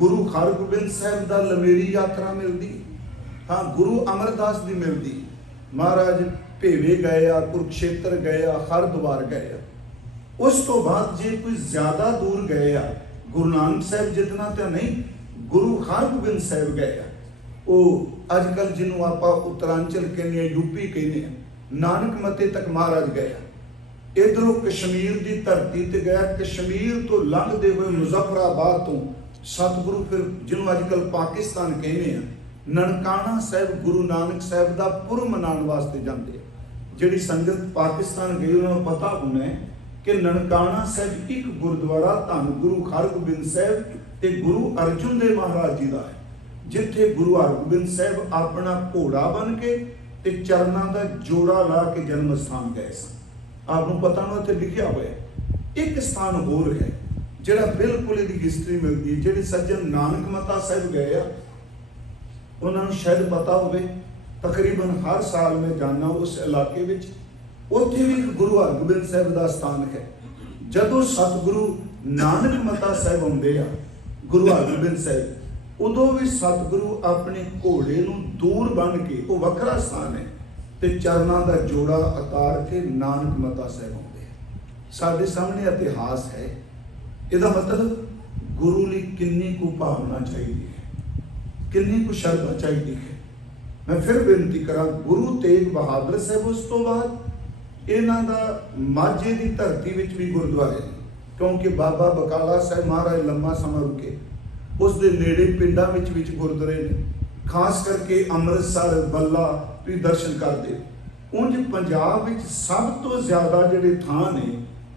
गुरु हरगोबिंद साहब का लमेरी यात्रा मिलती, हाँ गुरु अमरदास की मिलती। महाराज भेवे गए आ, कुरुक्षेत्र गए आ, हरद्वार गए आ। उस तो बाद जे कोई ज्यादा दूर गए आ, गुरु नानक साहब जितना तो नहीं, गुरु हरगोबिंद साहब गए आ। वो अजकल जिन्हों आप उत्तरांचल कहने, यूपी कहने, नानक मते तक महाराज गया। इधरों कश्मीर की धरती ते गया, कश्मीर तो लंघते हुए मुजफ्फराबाद तो सतगुरु फिर जिन्होंने अजकल पाकिस्तान कहने, ननकाना साहब गुरु नानक साहब का पुर मनाने वास्ते जाते हैं। जिहड़ी संगत पाकिस्तान गई उन्होंने पता होना है कि ननकाना साहब एक गुरुद्वारा धन गुरु हरगोबिंद साहब ते गुरु अर्जुन देव महाराज जी का है, जिथे गुरु हरगोबिंद साहब अपना घोड़ा बन के ते चरणों का जोड़ा ला के जन्म स्थान गए सन। आपको पता ना उत्थे लिखिया हुआ। एक स्थान होर है जिहड़ा बिल्कुल इहदी हिस्टरी मिलती है। जिहड़े सज्जन नानक मता साहब गए आ उन्होंने शायद पता होवे, तकरीबन हर साल मैं जाना उस इलाके विच, उत्थे भी गुरु हरगोबिंद साहब का स्थान है। जदों सतगुरु नानक मता साहब आउंदे आ गुरु हरगोबिंद साहब, उदों भी सतगुरु अपने घोड़े नूं दूर बन के, वो वखरा स्थान है, ते चरणों का जोड़ा उतार के नानक मता साहब आउंदे आ। साडे सामने इतिहास है। इहदा मतलब गुरु लई किन्नी को भावना चाहिए है, किन्नी को श्रद्धा चाहिए है। मैं फिर बेनती करा, गुरु तेग बहादुर साहब उस तो बाद इन्हां दा माझे की धरती विच भी गुरुद्वारे, क्योंकि बाबा बकाला साहब महाराज लंबा समा रुके, उस दे नेड़े पिंडां विच गुरुद्वारे ने, खास करके अमृतसर बल्ला भी दर्शन करते। उंज पंजाब विच सब तो ज्यादा जिहड़े थां ने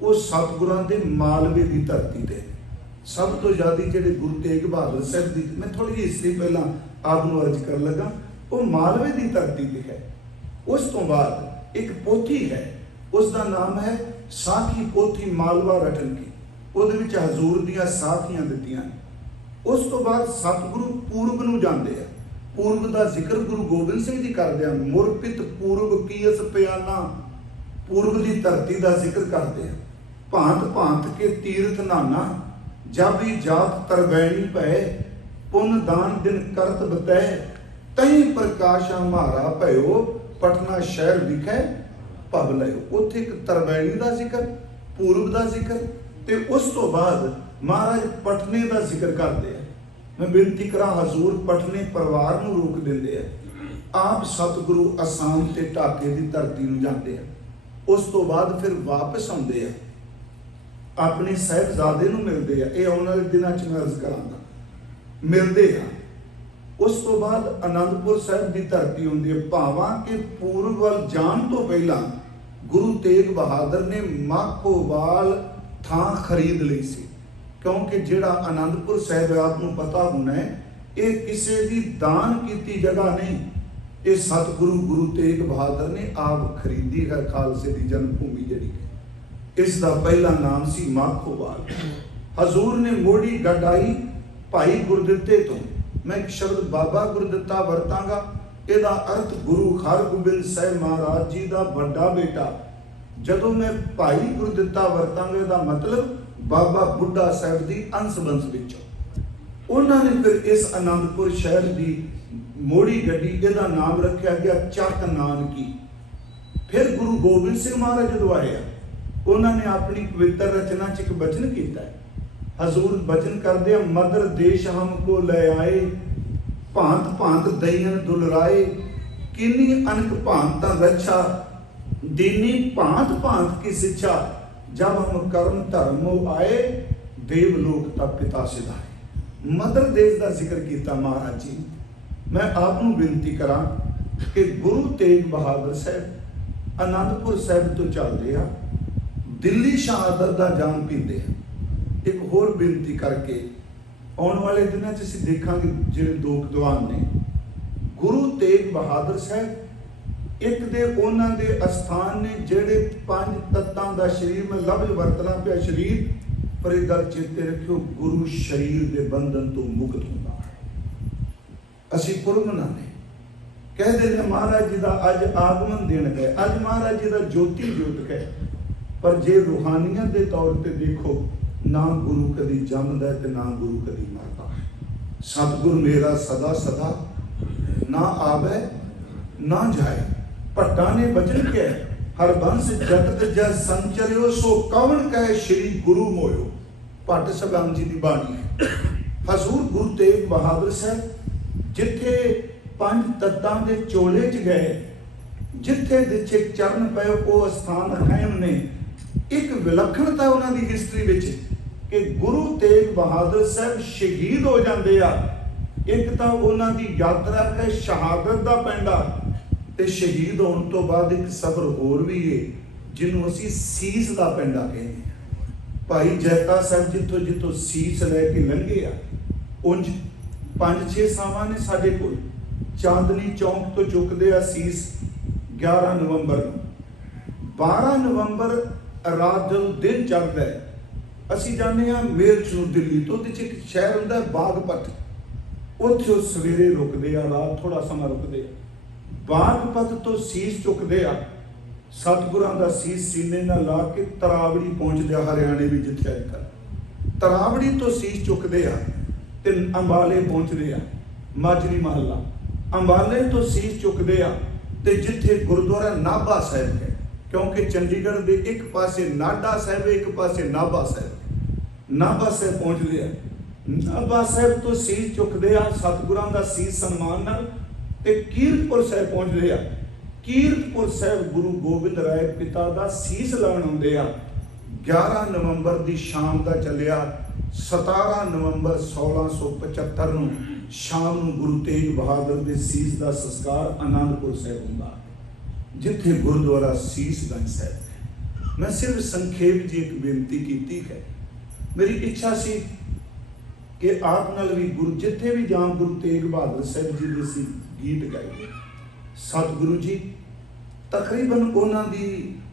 वो सतगुरां दे मालवे की धरती ते सब तो ज्यादा जिहड़े गुरु तेग बहादुर साहब दी, मैं थोड़ी जी हिस्ट्री पहला आपनूं अर्ज कर लगा, वो मालवे की धरती ते है। उस तो बाद एक पोथी है, उसका नाम है साखी पोथी मालवा रटन की, उहदे विच हजूर दियां साखियां दित्तियां। उस तो बाद सतगुरु पूरब नूं जांदे आ। पूर्व का जिक्र गुरु गोबिंद सिंह जी करते हैं। मुरपित पूर्व कीस प्याना, पूर्व की धरती का जिक्र करते हैं। भांत भांत के तीर्थ नाना, जब ही जात तरबैनी पै, पुन दान दिन करत बतै, तही प्रकाशा मारा भयो, पटना शहर विखै भव लयो। उत्थे एक तरबैनी का जिक्र, पूर्व का जिक्र, ते उस तो बाद महाराज पटने का जिक्र करते हैं। मैं बेनती करा, हजूर पटने परिवार नूं रोक देंदे आ, आप सतगुरु आसाम ते ढाके की धरती नूं जांदे आ। उस तो बाद फिर वापस आउंदे आ, अपने साहिबजादे नूं मिलदे आ। ये आउण वाले दिनां च मैं अर्ज करांगा, मिलदे आ। उस तो बाद आनंदपुर साहिब की धरती आउंदी है। भावां के पूर्व वल जाण तो पहला गुरु तेग बहादुर ने माखोवाल थां खरीद लई सी, क्योंकि जिहड़ा आनंदपुर साहिब आपनूं पता होना है, ये किसी की दान की जगह नहीं, ये सतगुरु गुरु तेग बहादुर ने आप खरीदी है। खालसे की जन्मभूमि जिहड़ी है, इसका पहला नाम सी माखोवाल। हजूर ने मोड़ी गडाई भाई गुरदित्ते तो, मैं एक शब्द बाबा गुरदित्ता वरतांगा, ਇਹਦਾ अर्थ गुरु हरगोबिंद साहब महाराज जी का बड़ा बेटा। जदों मैं भाई गुरदित्ता वरतांगा, इसका मतलब बाबा बुढ़ा साहब की अंश बंश विचों। उन्होंने फिर इस आनंदपुर शहर की मोड़ी गड्डी, इसका नाम रखा गया चक नानकी। फिर गुरु गोबिंद सिंह महाराज जो आए, उन्होंने अपनी पवित्र रचना च एक बचन किया। हजूर बचन करते हैं, मदर देश हमको ले आए, भांत भांत दईन दुलराए, किन्नी अनक भांता रक्षा, दीनी भांत भांत की शिक्षा, जब हम कर्म धर्म आए, देवलोक तब पिता सिधाए। मदर देश का जिक्र किया महाराज जी। मैं आपनूं बेनती करा कि गुरु तेग बहादुर साहब आनंदपुर साहब तो चलते आ, दिल्ली शहादत का जाम पीते हैं। एक होर बेनती करके आने वाले दिनों असीं देखांगे जिहड़े दो विद्वान ने, गुरु तेग बहादुर साहब एक दे उन्हां दे अस्थान ने जिहड़े पंज तत्तां दा शरीर, में लफ्ज वरतना पिया शरीर, पर एक गल चेते रखियो, गुरु शरीर के बंधन तो मुक्त होंदा है। असीं पुरब मनाने कहते हैं महाराज जी का अज आगमन दिन है, अज महाराज जी का ज्योति ज्योत है, पर जे रूहानियत के तौर पर देखो, ना गुरु कदी जमदा है ना गुरु कदी मरदा है। सतगुर मेरा सदा सदा ना आवे ना जाए। भट्टा ने वचन किया हरबंस जगत जय संचरियो सो कवन कहे श्री गुरु मोयो। भट्ट सभान जी की बाणी है। हजूर गुरु तेग बहादुर साहब जिथे पंज तत्तां दे चोले च गए, जिथे दिछे चरण पे वो स्थान अहम ने। एक विलक्षणता उन्होंने हिस्टरी विच कि गुरु तेग बहादुर साहब शहीद हो जाते आ। एक तो उन्होंने यात्रा है शहादत का पिंड आ, ते शहीद होने तो बाद एक सफर होर भी है जिन्हों असी सीस का पिंड आ कहते हैं। भाई जैता साहब जितों जितों सीस लैके लंघे आ, उंज 5-6 सावां ने साडे कोल चांदनी चौंक तो चुकते आ सीस 11 नवंबर को। 12 नवंबर रात जो दिन चढ़ता है, असी जाने मेरठ नूं दिल्ली तो एक शहर होंदा बागपत, उत्थे सवेरे रुकते आ, रात थोड़ा समा रुकते आ। बागपत तो सीस चुकते आ, सतगुरां दा सीस सीने नाल ला के तरावड़ी पहुंचते आ, हरियाणे भी जिथे अजकल तरावड़ी तो सीस चुकते आ ते अंबाले पहुंचते आ, माजरी महला। अंबाले तो सीस चुकते आ ते जिथे गुरुद्वारा नाभा साहिब है, क्योंकि चंडीगढ़ के एक पासे नाडा साहिब एक पासे नाभा साहिब। नाभा साहिब पहुंचते आ, नाभा साहिब तो सीस चुकते आ सतगुरां दा सीस सन्मान नाल ते कीरतपुर साहिब पहुंचते आ। कीरतपुर साहिब गुरु गोबिंद राय पिता का सीस लाण आउंदे आ। 11 नवंबर की शाम का चलिया 17 नवंबर 1675 नूं शाम नूं गुरु तेग बहादुर के सीस का संस्कार आनंदपुर साहिब हुंदा, जिथे गुरुद्वारा सीसगंज साहिब है। मैं सिर्फ संखेप जी एक बेनती की है। मेरी इच्छा सी कि आप नाल भी गुरु जिथे भी जाम गुरु तेग बहादुर साहिब जी के सी गीत गाइए। सतगुरु जी तकरीबन उन्होंने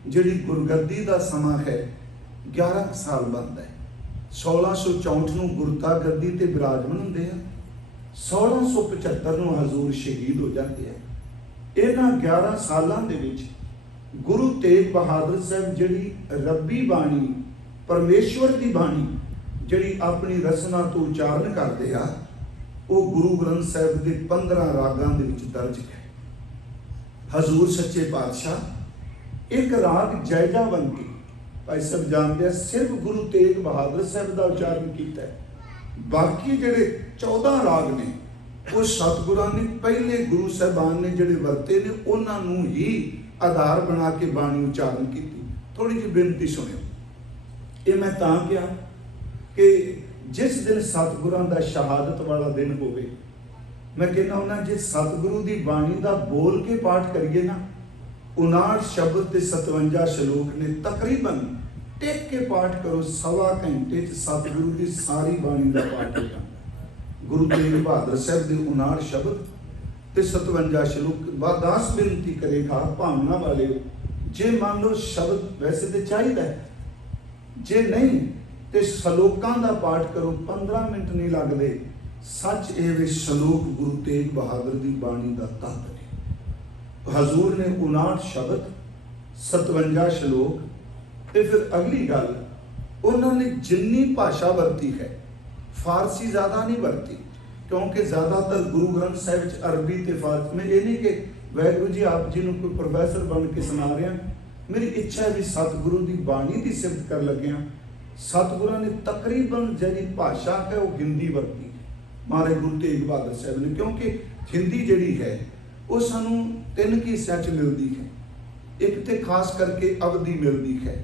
जिहड़ी गुरगद्दी का समा है 11 साल बनता है। 1664 नूं गुरता गद्दी ते विराजमान होंदे आ, 1675 नूं हजूर शहीद हो जाते हैं। इन्हां 11 सालां दे विच गुरु तेग बहादुर साहब जिहड़ी रब्बी बाणी परमेश्वर की बाणी जिहड़ी अपनी रसना तो उचारण करते आ, वो गुरु ग्रंथ साहिब के 15 रागां दे विच दर्ज है। हजूर सच्चे पातशाह एक राग जैजावंती भाई सब जानते हैं सिर्फ गुरु तेग बहादुर साहब का उच्चारण किया है। बाकी जिहड़े 14 राग ने वो सतगुरां ने पहले गुरु साहबान ने जिहड़े वरते ने उन्होंने ही आधार बना के बाणी उच्चारण की। थोड़ी जी बेनती सुनियो, ये मैं तां कहा कि जिस दिन सतगुरां दा शहादत वाला दिन होवे, मैं कहना होना जे सतगुरु की बाणी का बोल के पाठ करिए ना, 59 शब्द ते 57 श्लोक ने, तकरीबन टेक के पाठ करो 1.25 घंटे सतगुरु की सारी बाणी का पाठ हो जाता। गुरु तेग बहादुर साहब के 59 शब्द ते 57 श्लोक। दास बेनती करेगा भावना वाले जे मान लो शब्द वैसे तो चाहिए है, जे नहीं तो श्लोकों का पाठ करो 15 मिनट नहीं लगते। सच ये श्लोक गुरु तेग बहादुर की बाणी का तत्व है। हजूर ने 59 शब्द 57 श्लोक ते फिर अगली गल उन्होंने जिन्नी भाषा वरती है, फारसी ज़्यादा नहीं वरती, क्योंकि ज़्यादातर गुरु ग्रंथ साहिब अरबी ते फारसी में ये नहीं कि वाहगुरू जी आप जी कोई प्रोफैसर बन के सुना रहे हैं। मेरी इच्छा है भी सतगुरु की बाणी की सिफत कर लगे। सतगुरु ने तकरीबन जी भाषा है वो हिंदी वरती महाराज गुरु तेग बहादुर साहब ने, क्योंकि हिंदी जिहड़ी है वो सानू 3 हिस्सों च मिलती है। एक तो खास करके अवधि मिलती है,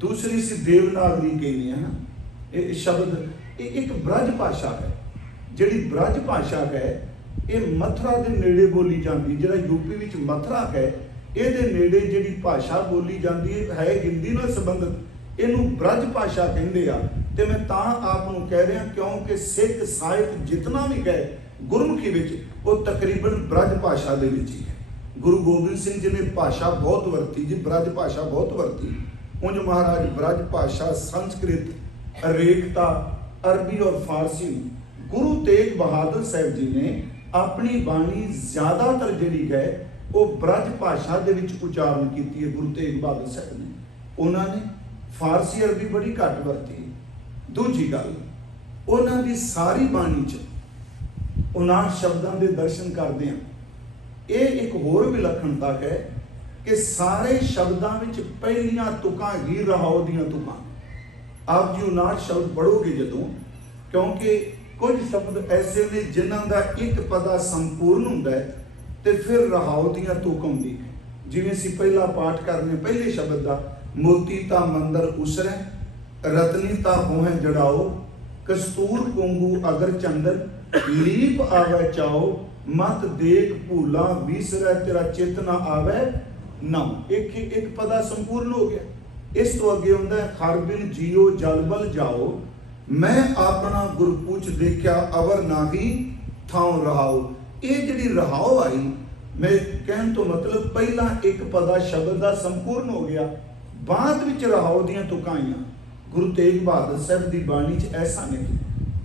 दूसरी सी देवनागरी कहनी है ना, ये शब्द एक ब्रज भाषा है। जिहड़ी ब्रज भाषा है ये मथुरा के नेड़े बोली जाती, जिहड़ा यूपी विच मथुरा है ये नेड़े जिहड़ी भाषा बोली जाती है हिंदी नाल संबंधित, इनू ब्रज भाषा कहते आ। ते मैं तां आप नूं कह रहा क्योंकि सिख साहित्य जितना भी है गुरमुखी विच वो तकरीबन ब्रज भाषा दे विच ही है। गुरु गोबिंद सिंह जी ने भाषा बहुत वरती जी, ब्रज भाषा बहुत वरती। उंज महाराज ब्रज भाषा, संस्कृत, रेखता, अरबी और फारसी गुरु तेग बहादुर साहब जी ने अपनी बाणी ज़्यादातर जिहड़ी है वो ब्रज भाषा दे विच उच्चारण की है। गुरु तेग बहादुर साहब ने उन्होंने फारसी अरबी बड़ी घट वरती। दूजी गल ਉਹਨਾਂ ਦੀ ਸਾਰੀ ਬਾਣੀ 'ਚ 59 ਸ਼ਬਦਾਂ ਦੇ ਦਰਸ਼ਨ ਕਰਦੇ ਹਾਂ। ਇਹ ਇੱਕ ਹੋਰ ਵਿਲੱਖਣਤਾ ਹੈ ਕਿ ਸਾਰੇ ਸ਼ਬਦਾਂ ਵਿੱਚ ਪਹਿਲੀਆਂ ਤੁਕਾਂ ਹੀ ਰਹਾਉ ਦੀਆਂ ਤੁਕਾਂ। ਆਪ ਜੀ 59 ਸ਼ਬਦ ਪੜ੍ਹੋਗੇ ਜਦੋਂ, ਕਿਉਂਕਿ ਕੁਝ ਸ਼ਬਦ ਐਸੇ ਨੇ ਜਿਨ੍ਹਾਂ ਦਾ ਇੱਕ ਪਦਾ ਸੰਪੂਰਨ ਹੁੰਦਾ ਹੈ ਤੇ ਫਿਰ ਰਹਾਉ ਦੀਆਂ ਤੁਕ ਆਉਂਦੀ ਹੈ। ਜਿਵੇਂ ਅਸੀਂ ਪਹਿਲਾ ਪਾਠ ਕਰਨੇ ਪਹਿਲੇ ਸ਼ਬਦ ਦਾ, ਮੋਤੀ ਤਾਂ ਮੰਦਰ ਉਸਰੈ, ਰਤਨੀ ਤਾਂ ਹੋਏ ਜੜਾਓ, ਕਸਤੂਰ ਕੁੰਗੂ ਅਗਰ ਚੰਦਨ, ਲੀਪ ਆਵੇ ਚਾਓ, ਮਤ ਦੇਖ ਭੂਲਾ ਵਿਸਰੈ, ਤੇਰਾ ਚਿਤ ਨਾ ਆਵੇ ਨਾਮ। ਇੱਕ ਪਦਾ ਸੰਪੂਰਨ ਹੋ ਗਿਆ। ਇਸ ਤੋਂ ਅੱਗੇ ਹੁੰਦਾ ਹੈ ਖਰ ਬਿਨ ਜੀਓ ਜਲ ਬਲ ਜਾਓ, ਮੈਂ ਆਪਣਾ ਗੁਰਪੂਛ ਦੇਖਿਆ ਅਵਰ ਨਾਹੀ ਥਾਉ ਰਹਾਓ। ਇਹ ਜਿਹੜੀ ਰਹਾਓ ਆਈ, ਮੈਂ ਕਹਿਣ ਤੋਂ ਮਤਲਬ ਪਹਿਲਾਂ ਇੱਕ ਪਦਾ ਸ਼ਬਦ ਦਾ ਸੰਪੂਰਨ ਹੋ ਗਿਆ, ਬਾਅਦ ਵਿੱਚ ਰਹਾਓ ਦੀਆਂ ਤੁਕਾਂ ਆਈਆਂ। ਗੁਰੂ ਤੇਗ ਬਹਾਦਰ ਸਾਹਿਬ ਦੀ ਬਾਣੀ 'ਚ ਐਸਾ ਨਹੀਂ।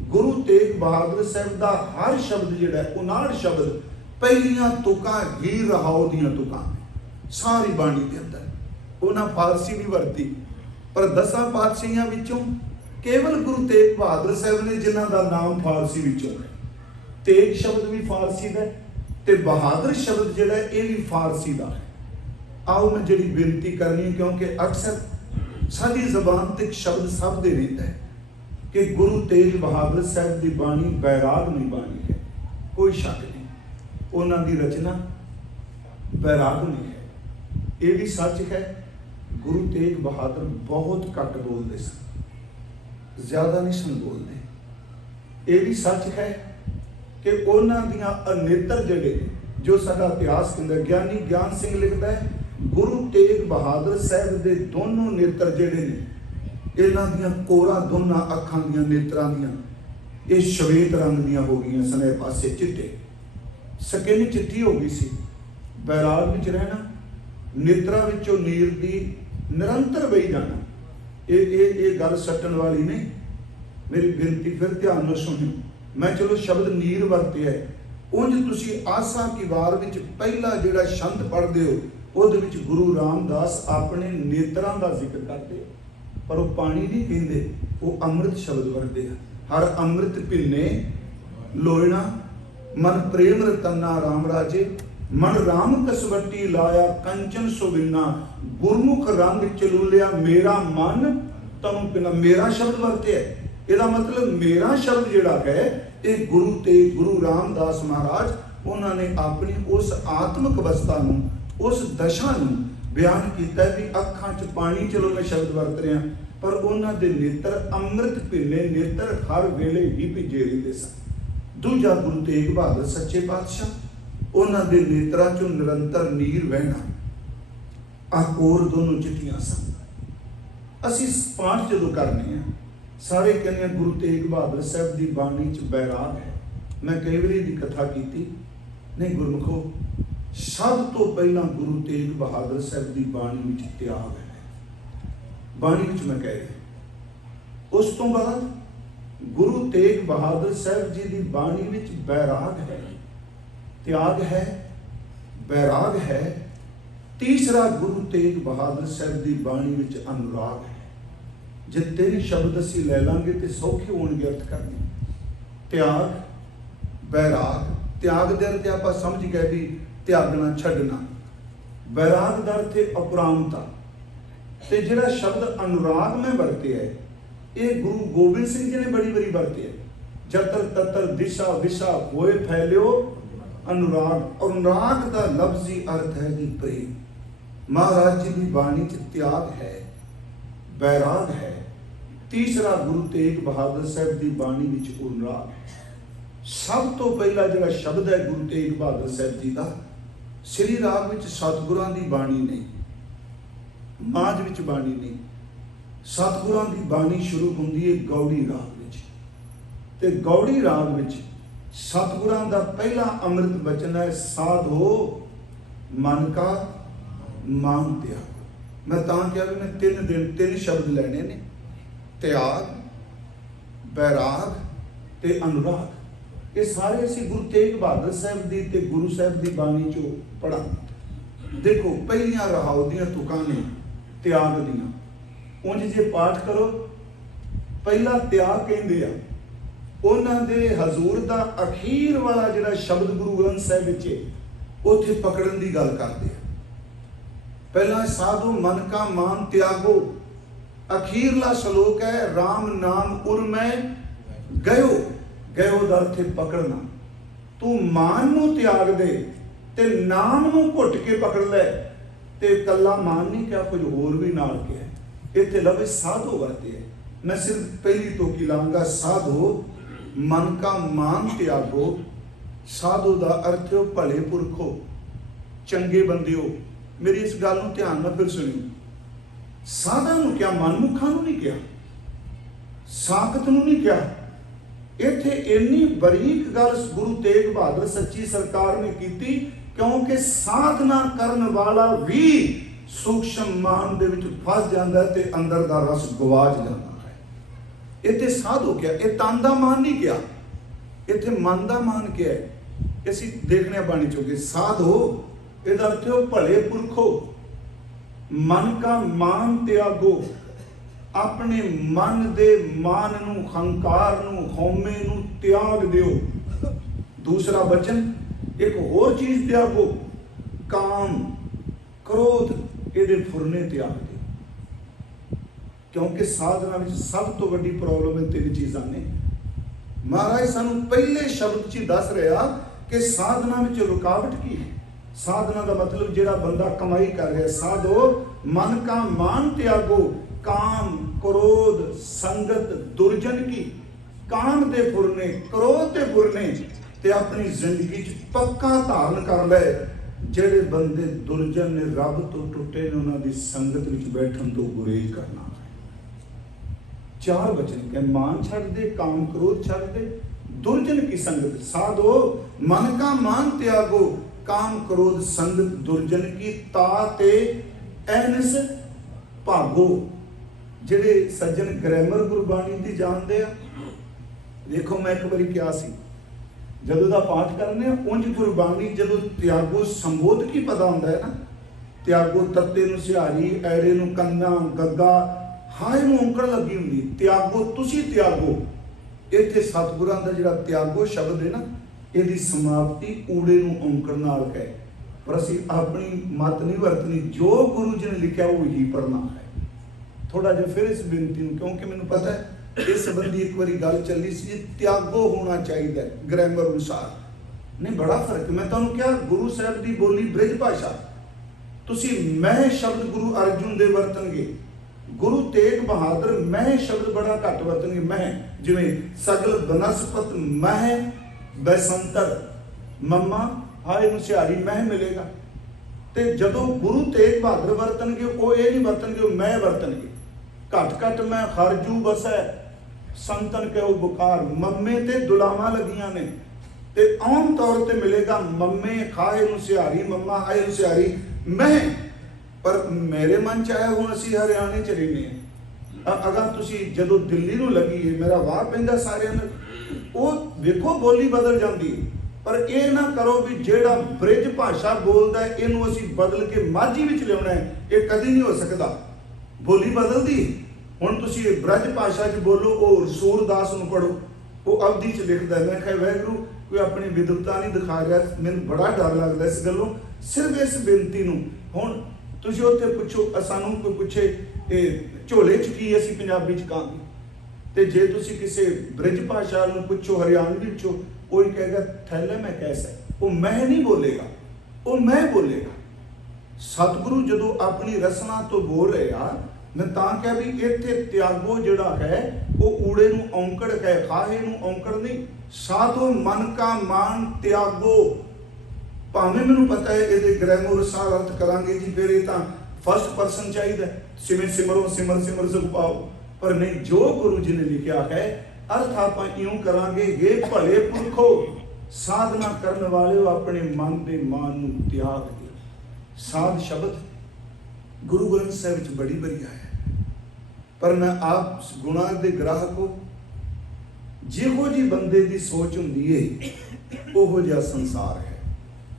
ਗੁਰੂ ਤੇਗ ਬਹਾਦਰ ਸਾਹਿਬ ਦਾ ਹਰ ਸ਼ਬਦ ਜਿਹੜਾ 59 ਸ਼ਬਦ ਪਹਿਲੀਆਂ ਤੁਕਾਂ ਹੀ ਰਹਾਉ ਦੀਆਂ ਤੁਕਾਂ ਸਾਰੀ ਬਾਣੀ ਦੇ ਅੰਦਰ। ਉਹਨਾਂ ਫਾਰਸੀ ਵੀ ਵਰਤੀ, ਪਰ 10 ਪਾਤਸ਼ਾਹੀਆਂ ਵਿੱਚੋਂ ਕੇਵਲ ਗੁਰੂ ਤੇਗ ਬਹਾਦਰ ਸਾਹਿਬ ਨੇ ਜਿਨ੍ਹਾਂ ਦਾ ਨਾਮ ਫਾਰਸੀ ਵਿੱਚੋਂ ਹੈ। ਤੇਗ ਸ਼ਬਦ ਵੀ ਫਾਰਸੀ ਦਾ ਤੇ ਬਹਾਦਰ ਸ਼ਬਦ ਜਿਹੜਾ ਇਹ ਵੀ ਫਾਰਸੀ ਦਾ ਹੈ। ਆਓ ਮੈਂ ਜਿਹੜੀ ਬੇਨਤੀ ਕਰਨੀ, ਕਿਉਂਕਿ ਅਕਸਰ ਸਾਡੀ ਜ਼ਬਾਨ ਤੇ ਇੱਕ ਸ਼ਬਦ ਸਭ ਦੇ ਰਹਿੰਦਾ ਹੈ ਕਿ ਗੁਰੂ ਤੇਗ ਬਹਾਦਰ ਸਾਹਿਬ ਦੀ ਬਾਣੀ ਬੈਰਾਗਮਈ ਬਾਣੀ ਹੈ। ਕੋਈ ਸ਼ੱਕ ਨਹੀਂ, ਉਹਨਾਂ ਦੀ ਰਚਨਾ ਬੈਰਾਗਮਈ ਹੈ। ਇਹ ਵੀ ਸੱਚ ਹੈ ਗੁਰੂ ਤੇਗ ਬਹਾਦਰ ਬਹੁਤ ਘੱਟ ਬੋਲਦੇ ਸਨ, ਜ਼ਿਆਦਾ ਨਹੀਂ ਸਨ ਬੋਲਦੇ। ਇਹ ਵੀ ਸੱਚ ਹੈ ਕਿ ਉਹਨਾਂ ਦੀਆਂ ਅਨੇਤਰ ਜਿਹੜੇ, ਜੋ ਸਾਡਾ ਇਤਿਹਾਸ ਕਹਿੰਦਾ, ਗਿਆਨੀ ਗਿਆਨ ਸਿੰਘ ਲਿਖਦਾ ਹੈ, ਗੁਰੂ ਤੇਗ ਬਹਾਦਰ ਸਾਹਿਬ ਦੇ ਦੋਨੋਂ ਨੇਤਰ ਜਿਹੜੇ ਨੇ, ਇਹਨਾਂ ਦੀਆਂ ਕੋਰਾਂ ਦੋਨਾਂ ਅੱਖਾਂ ਦੀਆਂ ਨੇਤਰਾਂ ਦੀਆਂ ਇਹ ਸ਼ਵੇਤ ਰੰਗ ਦੀਆਂ ਹੋ ਗਈਆਂ ਸਨ, ਇਹ ਪਾਸੇ ਚਿੱਟੇ, ਸਕਿਨ ਚਿੱਟੀ ਹੋ ਗਈ ਸੀ। ਬੈਰਾਗ ਵਿੱਚ ਰਹਿਣਾ, ਨੇਤਰਾਂ ਵਿੱਚੋਂ ਨੀਰ ਦੀ ਨਿਰੰਤਰ ਵਹੀ ਜਾਣਾ। ਇਹ ਗੱਲ ਸੱਟਣ ਵਾਲੀ ਨਹੀਂ। ਮੇਰੀ ਬੇਨਤੀ ਫਿਰ ਧਿਆਨ ਨਾਲ ਸੁਣਿਓ। ਮੈਂ ਚਲੋ ਸ਼ਬਦ ਨੀਰ ਵਰਤਿਆ, ਉਂਝ ਤੁਸੀਂ ਆਸਾ ਕੀ ਵਾਰ ਵਿੱਚ ਪਹਿਲਾ ਜਿਹੜਾ ਛੰਦ ਪੜ੍ਹਦੇ ਹੋ, ਉਹਦੇ ਵਿੱਚ ਗੁਰੂ ਰਾਮਦਾਸ ਆਪਣੇ ਨੇਤਰਾਂ ਦਾ ਜ਼ਿਕਰ ਕਰਦੇ ਹੋ, ਪਰ ਉਹ ਪਾਣੀ ਨਹੀਂ ਪੀਂਦੇ, ਉਹ ਅੰਮ੍ਰਿਤ ਸ਼ਬਦ ਵਰਤਦੇ ਆ। ਹਰ ਅੰਮ੍ਰਿਤ ਪੀਨੇ ਲੋਇਣਾ, ਮਨ ਪ੍ਰੇਮ ਰਤਨਾ ਰਾਮ ਰਾਜੇ, ਮਨ ਰਾਮ ਕਸਵੱਟੀ ਲਾਇਆ ਕੰਚਨ ਸੁਵਿੰਨਾ, ਗੁਰਮੁਖ ਰੰਗ ਚਲੂਲਿਆ ਮੇਰਾ ਮਨ ਤਨੂੰ ਪਿਨਾ। ਮੇਰਾ ਸ਼ਬਦ ਵਰਤਿਆ, ਇਹਦਾ ਮਤਲਬ ਮੇਰਾ ਸ਼ਬਦ ਜਿਹੜਾ ਹੈ ਇਹ ਗੁਰੂ ਰਾਮਦਾਸ ਮਹਾਰਾਜ, ਉਹਨਾਂ ਨੇ ਆਪਣੀ ਉਸ ਆਤਮਿਕ ਅਵਸਥਾ ਨੂੰ, ਉਸ ਦਸ਼ਾ ਨੂੰ ਬਿਆਨ ਕੀਤਾ ਵੀ ਅੱਖਾਂ 'ਚ ਪਾਣੀ, ਚਲੋ ਮੈਂ ਸ਼ਬਦ ਵਰਤ ਰਿਹਾ, ਪਰ ਉਹਨਾਂ ਦੇ ਨੇਤਰ ਅੰਮ੍ਰਿਤ ਭਿੰਨੇ ਨੇਤਰ ਹਰ ਵੇਲੇ ਹੀ ਭਿੱਜੇ ਰਹਿੰਦੇ ਸਨ। ਦੂਜਾ ਗੁਰੂ ਤੇਗ ਬਹਾਦਰ ਸੱਚੇ ਪਾਤਸ਼ਾਹ, ਉਹਨਾਂ ਦੇ ਨੇਤਰਾਂ 'ਚੋਂ ਨਿਰੰਤਰ ਨੀਰ ਵਹਿਣਾ, ਆਕੋਰ ਦੋਨੋਂ ਚਿੱਟੀਆਂ ਸਨ। ਅਸੀਂ ਪਾਠ ਜਦੋਂ ਕਰਨੇ ਆ, ਸਾਰੇ ਕਹਿੰਦੇ ਗੁਰੂ ਤੇਗ ਬਹਾਦਰ ਸਾਹਿਬ ਦੀ ਬਾਣੀ 'ਚ ਬੈਰਾਗ ਹੈ। ਮੈਂ ਕਈ ਵਾਰੀ ਦੀ ਕਥਾ ਕੀਤੀ, ਨਹੀਂ ਗੁਰਮੁਖੋ, ਸਭ ਤੋਂ ਪਹਿਲਾਂ ਗੁਰੂ ਤੇਗ ਬਹਾਦਰ ਸਾਹਿਬ ਦੀ ਬਾਣੀ ਵਿੱਚ ਤਿਆਗ ਹੈ। ਬਾਣੀ ਵਿੱਚ ਮੈਂ ਕਹਿ ਰਿਹਾ। ਉਸ ਤੋਂ ਬਾਅਦ ਗੁਰੂ ਤੇਗ ਬਹਾਦਰ ਸਾਹਿਬ ਜੀ ਦੀ ਬਾਣੀ ਵਿੱਚ ਬੈਰਾਗ ਹੈ, ਤਿਆਗ ਹੈ, ਬੈਰਾਗ ਹੈ। ਤੀਸਰਾ ਗੁਰੂ ਤੇਗ ਬਹਾਦਰ ਸਾਹਿਬ ਦੀ ਬਾਣੀ ਵਿੱਚ ਅਨੁਰਾਗ ਹੈ। ਜੇ 3 ਸ਼ਬਦ ਅਸੀਂ ਲੈ ਲਾਂਗੇ ਤੇ ਸੌਖੇ ਹੋਣਗੇ ਅਰਥ ਕਰਨੇ। ਤਿਆਗ, ਬੈਰਾਗ। ਤਿਆਗ ਦੇ ਅਰਥ ਆਪਾਂ ਸਮਝ ਗਏ ਵੀ ਤਿਆਗਣਾ, ਛੱਡਣਾ। ਬੈਰਾਗ ਦਾ ਅਰਥ ਹੈ ਅਪਰਾਮਤਾ। ਤੇ ਜਿਹੜਾ ਸ਼ਬਦ ਅਨੁਰਾਗ ਮੈਂ ਵਰਤਿਆ ਹੈ, ਇਹ ਗੁਰੂ ਗੋਬਿੰਦ ਸਿੰਘ ਜੀ ਨੇ ਬੜੀ ਵਾਰੀ ਵਰਤਿਆ। ਜਤਰ ਤਤਰ ਦਿਸ਼ਾ ਵਿਸ਼ਾ ਹੋਏ ਫੈਲਿਓ ਅਨੁਰਾਗ। ਅਨੁਰਾਗ ਦਾ ਲਫ਼ਜ਼ੀ ਅਰਥ ਹੈ ਜੀ ਪ੍ਰੇਮ। ਮਹਾਰਾਜ ਜੀ ਦੀ ਬਾਣੀ 'ਚ ਤਿਆਗ ਹੈ, ਬੈਰਾਗ ਹੈ। ਤੀਸਰਾ ਗੁਰੂ ਤੇਗ ਬਹਾਦਰ ਸਾਹਿਬ ਦੀ ਬਾਣੀ ਵਿੱਚ ਅਨੁਰਾਗ ਹੈ। ਸਭ ਤੋਂ ਪਹਿਲਾ ਜਿਹੜਾ ਸ਼ਬਦ ਹੈ ਗੁਰੂ ਤੇਗ ਬਹਾਦਰ ਸਾਹਿਬ ਜੀ ਦਾ, ਸ੍ਰੀ ਰਾਗ ਵਿੱਚ ਸਤਿਗੁਰਾਂ ਦੀ ਬਾਣੀ ਨਹੀਂ, ਮਾਝ ਵਿੱਚ ਬਾਣੀ ਨਹੀਂ। ਸਤਿਗੁਰਾਂ ਦੀ ਬਾਣੀ ਸ਼ੁਰੂ ਹੁੰਦੀ ਹੈ ਗੌੜੀ ਰਾਗ ਵਿੱਚ, ਤੇ ਗੌੜੀ ਰਾਗ ਵਿੱਚ ਸਤਿਗੁਰਾਂ ਦਾ ਪਹਿਲਾ ਅੰਮ੍ਰਿਤ ਬਚਨ ਹੈ, ਸਾਧੋ ਮਨ ਕਾ ਮਾਨ ਤਿਆਗ। ਮੈਂ ਤਾਂ ਕਿਹਾ ਵੀ ਮੈਂ 3 ਸ਼ਬਦ ਲੈਣੇ ਨੇ, ਤਿਆਗ, ਬੈਰਾਗ ਤੇ ਅਨੁਰਾਗ। ਇਹ ਸਾਰੇ ਅਸੀਂ ਗੁਰੂ ਤੇਗ ਬਹਾਦਰ ਸਾਹਿਬ ਦੀ ਤੇ ਗੁਰੂ ਸਾਹਿਬ ਦੀ ਬਾਣੀ ਚੋਂ ਪੜ੍ਹਾਂਗੇ। ਦੇਖੋ, ਪਹਿਲੀਆਂ ਰਹਾਉ ਦੀਆਂ ਤੁਕਾਂ ਨੇ ਤਿਆਗ ਦੀਆਂ। ਉਂਝ ਜੇ ਪਾਠ ਕਰੋ, ਪਹਿਲਾ ਤਿਆਗ ਕਹਿੰਦੇ ਆ, ਉਹਨਾਂ ਦੇ ਹਜ਼ੂਰ ਦਾ ਅਖੀਰ ਵਾਲਾ ਜਿਹੜਾ ਸ਼ਬਦ ਗੁਰੂ ਗ੍ਰੰਥ ਸਾਹਿਬ ਵਿੱਚ ਹੈ ਉੱਥੇ ਪਕੜਨ ਦੀ ਗੱਲ ਕਰਦੇ ਆ। ਪਹਿਲਾਂ ਸਾਧੂ ਮਨ ਕਾ ਮਾਨ ਤਿਆਗੋ, ਅਖੀਰਲਾ ਸ਼ਲੋਕ ਹੈ ਰਾਮ ਨਾਮ ਉਰ ਮੈਂ ਗਇਓ। ਗਇਓ ਦਾ ਅਰਥ ਹੈ ਪਕੜਨਾ। ਤੂੰ ਮਾਨ ਨੂੰ ਤਿਆਗ ਦੇ ਤੇ ਨਾਮ ਨੂੰ ਘੁੱਟ ਕੇ ਪਕੜ ਲੈ। ਤੇ ਕੱਲਾ ਮਾਨ ਨਹੀਂ ਕਿਹਾ, ਕੁਝ ਹੋਰ ਵੀ ਨਾਲ ਕਿਹਾ। ਇੱਥੇ ਲਫ਼ਜ਼ ਸਾਧੂ ਵਰਤੇ ਹੈ। ਮੈਂ ਸਿਰਫ ਪਹਿਲੀ ਤੋਂ ਕੀ ਲਾਂਗਾ, ਸਾਧੂ ਮਨ ਕਾ ਮਾਨ ਤਿਆਗੋ। ਸਾਧੂ ਦਾ ਅਰਥ ਹੈ ਭਲੇ ਪੁਰਖੋ, ਚੰਗੇ ਬੰਦਿਓ। ਮੇਰੀ ਇਸ ਗੱਲ ਨੂੰ ਧਿਆਨ ਨਾਲ ਫਿਰ ਸੁਣਿਓ। ਸਾਧਾਂ ਨੂੰ ਕਿਹਾ, ਮਨਮੁਖਾਂ ਨੂੰ ਨਹੀਂ ਕਿਹਾ, ਸਾਖਤ ਨੂੰ ਨਹੀਂ ਕਿਹਾ। ਇੱਥੇ ਇੰਨੀ ਬਰੀਕ ਗੱਲ ਗੁਰੂ ਤੇਗ ਬਹਾਦਰ ਸੱਚੀ ਸਰਕਾਰ ਨੇ ਕੀਤੀ, ਕਿਉਂਕਿ ਸਾਧਨਾ ਕਰਨ ਵਾਲਾ ਵੀ ਸੂਖਸ਼ਮ ਮਾਨ ਦੇ ਵਿੱਚ ਫਸ ਜਾਂਦਾ ਤੇ ਅੰਦਰ ਦਾ ਰਸ ਗਵਾਚ ਜਾਂਦਾ ਹੈ। ਇੱਥੇ ਸਾਧੂ ਕਿਹਾ, ਇਹ ਤਨ ਦਾ ਮਾਨ ਨਹੀਂ ਕਿਹਾ, ਇੱਥੇ ਮਨ ਦਾ ਮਾਨ ਕਿਹਾ ਹੈ। ਅਸੀਂ ਦੇਖਣੇ ਬਾਣੀ ਚੋਗੇ ਸਾਧੂ ਇਹਦਾ ਅਰਥ ਹੈ ਭਲੇ ਪੁਰਖੋ, ਮਨ ਕਾ ਮਾਨ ਤਿਆਗੋ। ਆਪਣੇ ਮਨ ਦੇ ਮਾਨ ਨੂੰ, ਹੰਕਾਰ ਨੂੰ, ਹਉਮੈ ਨੂੰ ਤਿਆਗ ਦਿਓ। ਦੂਸਰਾ ਬਚਨ, ਇੱਕ ਹੋਰ ਚੀਜ਼ ਤਿਆਗੋ, ਕਾਮ ਕ੍ਰੋਧ, ਇਹਦੇ ਫੁਰਨੇ ਤਿਆਗ ਦਿਓ। ਕਿਉਂਕਿ ਸਾਧਨਾ ਵਿੱਚ ਸਭ ਤੋਂ ਵੱਡੀ ਪ੍ਰੋਬਲਮ ਹੈ ਤਿੰਨ ਚੀਜ਼ਾਂ ਨੇ। ਮਹਾਰਾਜ ਸਾਨੂੰ ਪਹਿਲੇ ਸ਼ਬਦ 'ਚ ਦੱਸ ਰਿਹਾ ਕਿ ਸਾਧਨਾ ਵਿੱਚ ਰੁਕਾਵਟ ਕੀ ਹੈ। ਸਾਧਨਾ ਦਾ ਮਤਲਬ ਜਿਹੜਾ ਬੰਦਾ ਕਮਾਈ ਕਰ ਰਿਹਾ, ਸਾਧੋ ਮਨ ਕਾ ਮਾਨ ਤਿਆਗੋ, ਕਾਮ ਕ੍ਰੋਧ ਸੰਗਤ ਦੁਰਜਨ ਕੀ। ਕਾਮ ਦੇ ਫੁਰਨੇ, ਕ੍ਰੋਧ ਦੇ ਫੁਰਨੇ ਤੇ ਆਪਣੀ ਜ਼ਿੰਦਗੀ 'ਚ ਪੱਕਾ ਧਾਰਨ ਕਰ ਲੈ। ਜਿਹੜੇ ਬੰਦੇ ਦੁਰਜਨ ਨੇ, ਰੱਬ ਤੋਂ ਟੁੱਟੇ ਨੇ, ਉਹਨਾਂ ਦੀ ਸੰਗਤ ਵਿੱਚ ਬੈਠਣ ਤੋਂ ਗੁਰੇਜ਼ ਕਰਨਾ ਹੈ। ਚਾਰ ਬਚਨ ਕਿ ਮਾਨ ਛੱਡ ਦੇ, ਕਾਮ ਕ੍ਰੋਧ ਛੱਡ ਦੇ, ਦੁਰਜਨ ਕੀ ਸੰਗਤ। ਸਾਧੋ ਮਨ ਕਾ ਮਾਨ ਤਿਆਗੋ, ਕਾਮ ਕ੍ਰੋਧ ਸੰਗਤ ਦੁਰਜਨ ਕੀ, ਤਾ ਤੇ ਐਨਸ ਭਾਗੋ। ਜਿਹੜੇ ਸੱਜਣ ਗ੍ਰਾਮਰ ਗੁਰਬਾਣੀ ਦੀ ਜਾਣਦੇ ਆ, ਦੇਖੋ ਮੈਂ ਇੱਕ ਵਾਰੀ ਕਿਹਾ ਸੀ, ਜਦੋਂ ਦਾ ਪਾਠ ਕਰਨੇ ਉਂਝ ਗੁਰਬਾਣੀ ਜਦੋਂ ਤਿਆਗੋ ਸੰਬੋਧ ਕੀ ਪਤਾ ਹੁੰਦਾ ਹੈ ਨਾ। ਤਿਆਗੋ ਤੱਤੇ ਨੂੰ ਸਿਹਾਰੀ, ਐੜੇ ਨੂੰ ਕੰਨਾ, ਗੱਗਾ, ਹਾਏ ਨੂੰ ਔਂਕੜ ਲੱਗੀ ਹੁੰਦੀ। ਤਿਆਗੋ, ਤੁਸੀਂ ਤਿਆਗੋ। ਇੱਥੇ ਸਤਿਗੁਰਾਂ ਦਾ ਜਿਹੜਾ ਤਿਆਗੋ ਸ਼ਬਦ ਹੈ ਨਾ, ਇਹਦੀ ਸਮਾਪਤੀ ਊੜੇ ਨੂੰ ਔਂਕੜ ਨਾਲ ਕਹੇ। ਪਰ ਅਸੀਂ ਆਪਣੀ ਮਤ ਨਹੀਂ ਵਰਤਣੀ, ਜੋ ਗੁਰੂ ਜੀ ਨੇ ਲਿਖਿਆ ਉਹ ਹੀ ਪੜ੍ਹਨਾ ਹੈ। ਥੋੜਾ ਜਿਹਾ ਫਿਰ ਇਸ ਬੇਨਤੀ ਨੂੰ, ਕਿਉਂਕਿ ਮੈਨੂੰ ਪਤਾ ਹੈ ਇਸ ਸੰਬੰਧੀ ਇੱਕ ਵਾਰੀ ਗੱਲ ਚੱਲੀ ਸੀ, ਤਿਆਗੋ ਹੋਣਾ ਚਾਹੀਦਾ ਗ੍ਰਾਮਰ ਅਨੁਸਾਰ। ਨਹੀਂ, ਬੜਾ ਫਰਕ। ਮੈਂ ਤੁਹਾਨੂੰ ਕਿਹਾ ਗੁਰੂ ਸਾਹਿਬ ਦੀ ਬੋਲੀ ਬ੍ਰਿਜ ਭਾਸ਼ਾ, ਤੁਸੀਂ ਮੈਂ ਸ਼ਬਦ ਗੁਰੂ ਅਰਜੁਨ ਦੇ ਵਰਤਣਗੇ, ਗੁਰੂ ਤੇਗ ਬਹਾਦਰ ਮੈਂ ਸ਼ਬਦ ਬੜਾ ਘੱਟ ਵਰਤਣਗੇ। ਮੈਂ ਜਿਵੇਂ ਸਗਲ ਬਨਸਪਤ ਮਹਿ ਬੈਸੰਤਰ, ਮੰਮਾ ਹਾਏ ਨੂੰ ਸਿਹਾਰੀ ਮਹਿ ਮਿਲੇਗਾ। ਤੇ ਜਦੋਂ ਗੁਰੂ ਤੇਗ ਬਹਾਦਰ ਵਰਤਣਗੇ ਉਹ ਇਹ ਨਹੀਂ ਵਰਤਣਗੇ, ਉਹ ਮੈਂ ਵਰਤਣਗੇ। ਘੱਟ ਘੱਟ ਮੈਂ ਖਰਜੂ ਬਸੈ ਸੰਤਨ ਕਹਿਓ ਬੁਖਾਰ। ਮੰਮੇ ਤੇ ਦੁਲਾਵਾਂ ਲੱਗੀਆਂ ਨੇ ਤੇ ਆਮ ਤੌਰ ਤੇ ਮਿਲੇਗਾ ਮੰਮੇ ਖਾਏ ਨੂੰ ਸਿਹਾਰੀ, ਮੰਮਾ ਹਾਏ ਨੂੰ ਸਿਹਾਰੀ ਮੈਂ। ਪਰ ਮੇਰੇ ਮਨ ਚ ਆਇਆ, ਹੁਣ ਅਸੀਂ ਹਰਿਆਣੇ ਚ ਰਹਿੰਦੇ ਹਾਂ, ਅਗਰ ਤੁਸੀਂ ਜਦੋਂ ਦਿੱਲੀ ਨੂੰ ਲੱਗੀ ਹੈ, ਮੇਰਾ ਵਾਹ ਪੈਂਦਾ ਸਾਰਿਆਂ ਨੂੰ, ਉਹ ਵੇਖੋ ਬੋਲੀ ਬਦਲ ਜਾਂਦੀ ਹੈ। ਪਰ ਇਹ ਨਾ ਕਰੋ ਵੀ ਜਿਹੜਾ ਬ੍ਰਿਜ ਭਾਸ਼ਾ ਬੋਲਦਾ ਇਹਨੂੰ ਅਸੀਂ ਬਦਲ ਕੇ ਮਾਝੀ ਵਿੱਚ ਲਿਆਉਣਾ ਹੈ, ਇਹ ਕਦੀ ਨਹੀਂ ਹੋ ਸਕਦਾ। ਬੋਲੀ ਬਦਲਦੀ। ਹੁਣ ਤੁਸੀਂ ਬ੍ਰਜ ਭਾਸ਼ਾ 'ਚ ਬੋਲੋ, ਉਹ ਸੂਰਦਾਸ ਨੂੰ ਪੜ੍ਹੋ, ਉਹ ਅਵਧੀ 'ਚ ਲਿਖਦਾ। ਮੈਂ ਕਿਹਾ ਵਾਹਿਗੁਰੂ ਕੋਈ ਆਪਣੀ ਵਿਦਵਤਾ ਨਹੀਂ ਦਿਖਾ ਰਿਹਾ, ਮੈਨੂੰ ਬੜਾ ਡਰ ਲੱਗਦਾ ਇਸ ਗੱਲੋਂ। ਸਿਰਫ ਇਸ ਬੇਨਤੀ ਨੂੰ, ਹੁਣ ਤੁਸੀਂ ਉੱਥੇ ਪੁੱਛੋ, ਸਾਨੂੰ ਕੋਈ ਪੁੱਛੇ ਇਹ ਝੋਲੇ 'ਚ ਕੀ ਅਸੀਂ ਪੰਜਾਬੀ 'ਚ ਕਹਾਂਗੇ, ਤੇ ਜੇ ਤੁਸੀਂ ਕਿਸੇ ਬ੍ਰਿਜ ਭਾਸ਼ਾ ਨੂੰ ਪੁੱਛੋ ਹਰਿਆਣਵੀ ਵਿੱਚੋਂ, ਉਹ ਹੀ ਕਹੇਗਾ ਥੈਲੇ ਮੈਂ ਕੈਸਾ। ਉਹ ਮੈਂ ਨਹੀਂ ਬੋਲੇਗਾ, ਉਹ ਮੈਂ ਬੋਲੇਗਾ। ਸਤਿਗੁਰੂ ਜਦੋਂ ਆਪਣੀ ਰਸਨਾ ਤੋਂ ਬੋਲ ਰਹੇ ਆ, ਮੈਂ ਤਾਂ ਕਿਹਾ ਵੀ ਇੱਥੇ ਤਿਆਗੋ ਜਿਹੜਾ ਹੈ ਉਹ ਊੜੇ ਨੂੰ ਔਂਕੜ ਹੈ, ਖਾਹੇ ਨੂੰ ਔਂਕੜ ਨਹੀਂ। ਸਾਧੋ ਮਨ ਕਾ ਮਾਨ ਤਿਆਗੋ। ਭਾਵੇਂ ਮੈਨੂੰ ਪਤਾ ਹੈ ਇਹਦੇ ਗ੍ਰਾਮਰ ਅਨੁਸਾਰ ਅਰਥ ਕਰਾਂਗੇ ਜੀ, ਫਿਰ ਇਹ ਤਾਂ ਫਸਟ ਪਰਸਨ ਚਾਹੀਦਾ, ਸਿਮਰ ਸਿਮਰੋ ਸਿਮਰ ਸਿਮਰ ਸੁਖ ਪਾਓ। ਪਰ ਨਹੀਂ, ਜੋ ਗੁਰੂ ਜੀ ਨੇ ਲਿਖਿਆ ਹੈ ਅਰਥ ਆਪਾਂ ਇਉਂ ਕਰਾਂਗੇ, ਇਹ ਭਲੇ ਪੁਰਖੋ ਸਾਧਨਾ ਕਰਨ ਵਾਲਿਓ ਆਪਣੇ ਮਨ ਦੇ ਮਾਨ ਨੂੰ ਤਿਆਗ ਦਿਓ। ਸਾਧ ਸ਼ਬਦ ਗੁਰੂ ਗ੍ਰੰਥ ਸਾਹਿਬ ਵਿੱਚ ਬੜੀ ਵਧੀਆ ਹੈ। ਪਰ ਮੈਂ ਆਪ ਗੁਣਾਂ ਦੇ ਗ੍ਰਾਹਕ ਹੋ, ਜਿਹੋ ਜੀ ਬੰਦੇ ਦੀ ਸੋਚ ਹੁੰਦੀ ਹੈ ਉਹੋ ਜਿਹਾ ਸੰਸਾਰ ਹੈ।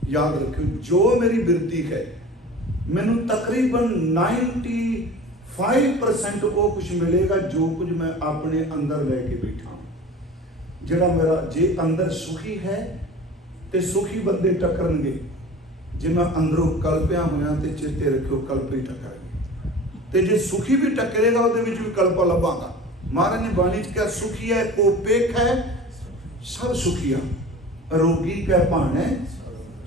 ਯਾਦ ਰੱਖਿਓ, ਜੋ ਮੇਰੀ ਬਿਰਤੀ ਹੈ ਮੈਨੂੰ ਤਕਰੀਬਨ 95% ਉਹ ਕੁਝ ਮਿਲੇਗਾ ਜੋ ਕੁਝ ਮੈਂ ਆਪਣੇ ਅੰਦਰ ਲੈ ਕੇ ਬੈਠਾ। ਜਿਹੜਾ ਮੇਰਾ ਜੇ ਅੰਦਰ ਸੁਖੀ ਹੈ ਤੇ ਸੁਖੀ ਬੰਦੇ ਟੱਕਰਨਗੇ, ਜੇ ਮੈਂ ਅੰਦਰੋਂ ਕਲਪਿਆ ਹੋਇਆ ਤੇ ਚੇਤੇ ਰੱਖਿਓ ਕਲਪ ਹੀ ਟੱਕਰਾਂਗੇ। ਤੇ ਜੇ ਸੁਖੀ ਵੀ ਟੱਕਰੇਗਾ ਉਹਦੇ ਵਿੱਚ ਵੀ ਕਲਪਾ ਲੱਭਾਂਗਾ। ਮਹਾਰਾਜ ਨੇ ਬਾਣੀ ਚ ਕਿਹਾ ਸੁਖੀ ਹੈ ਕੋ ਪੇਖ ਹੈ ਸਭ ਸੁਖੀਆ, ਰੋਗੀ ਕਹਿ ਭਾਣੈ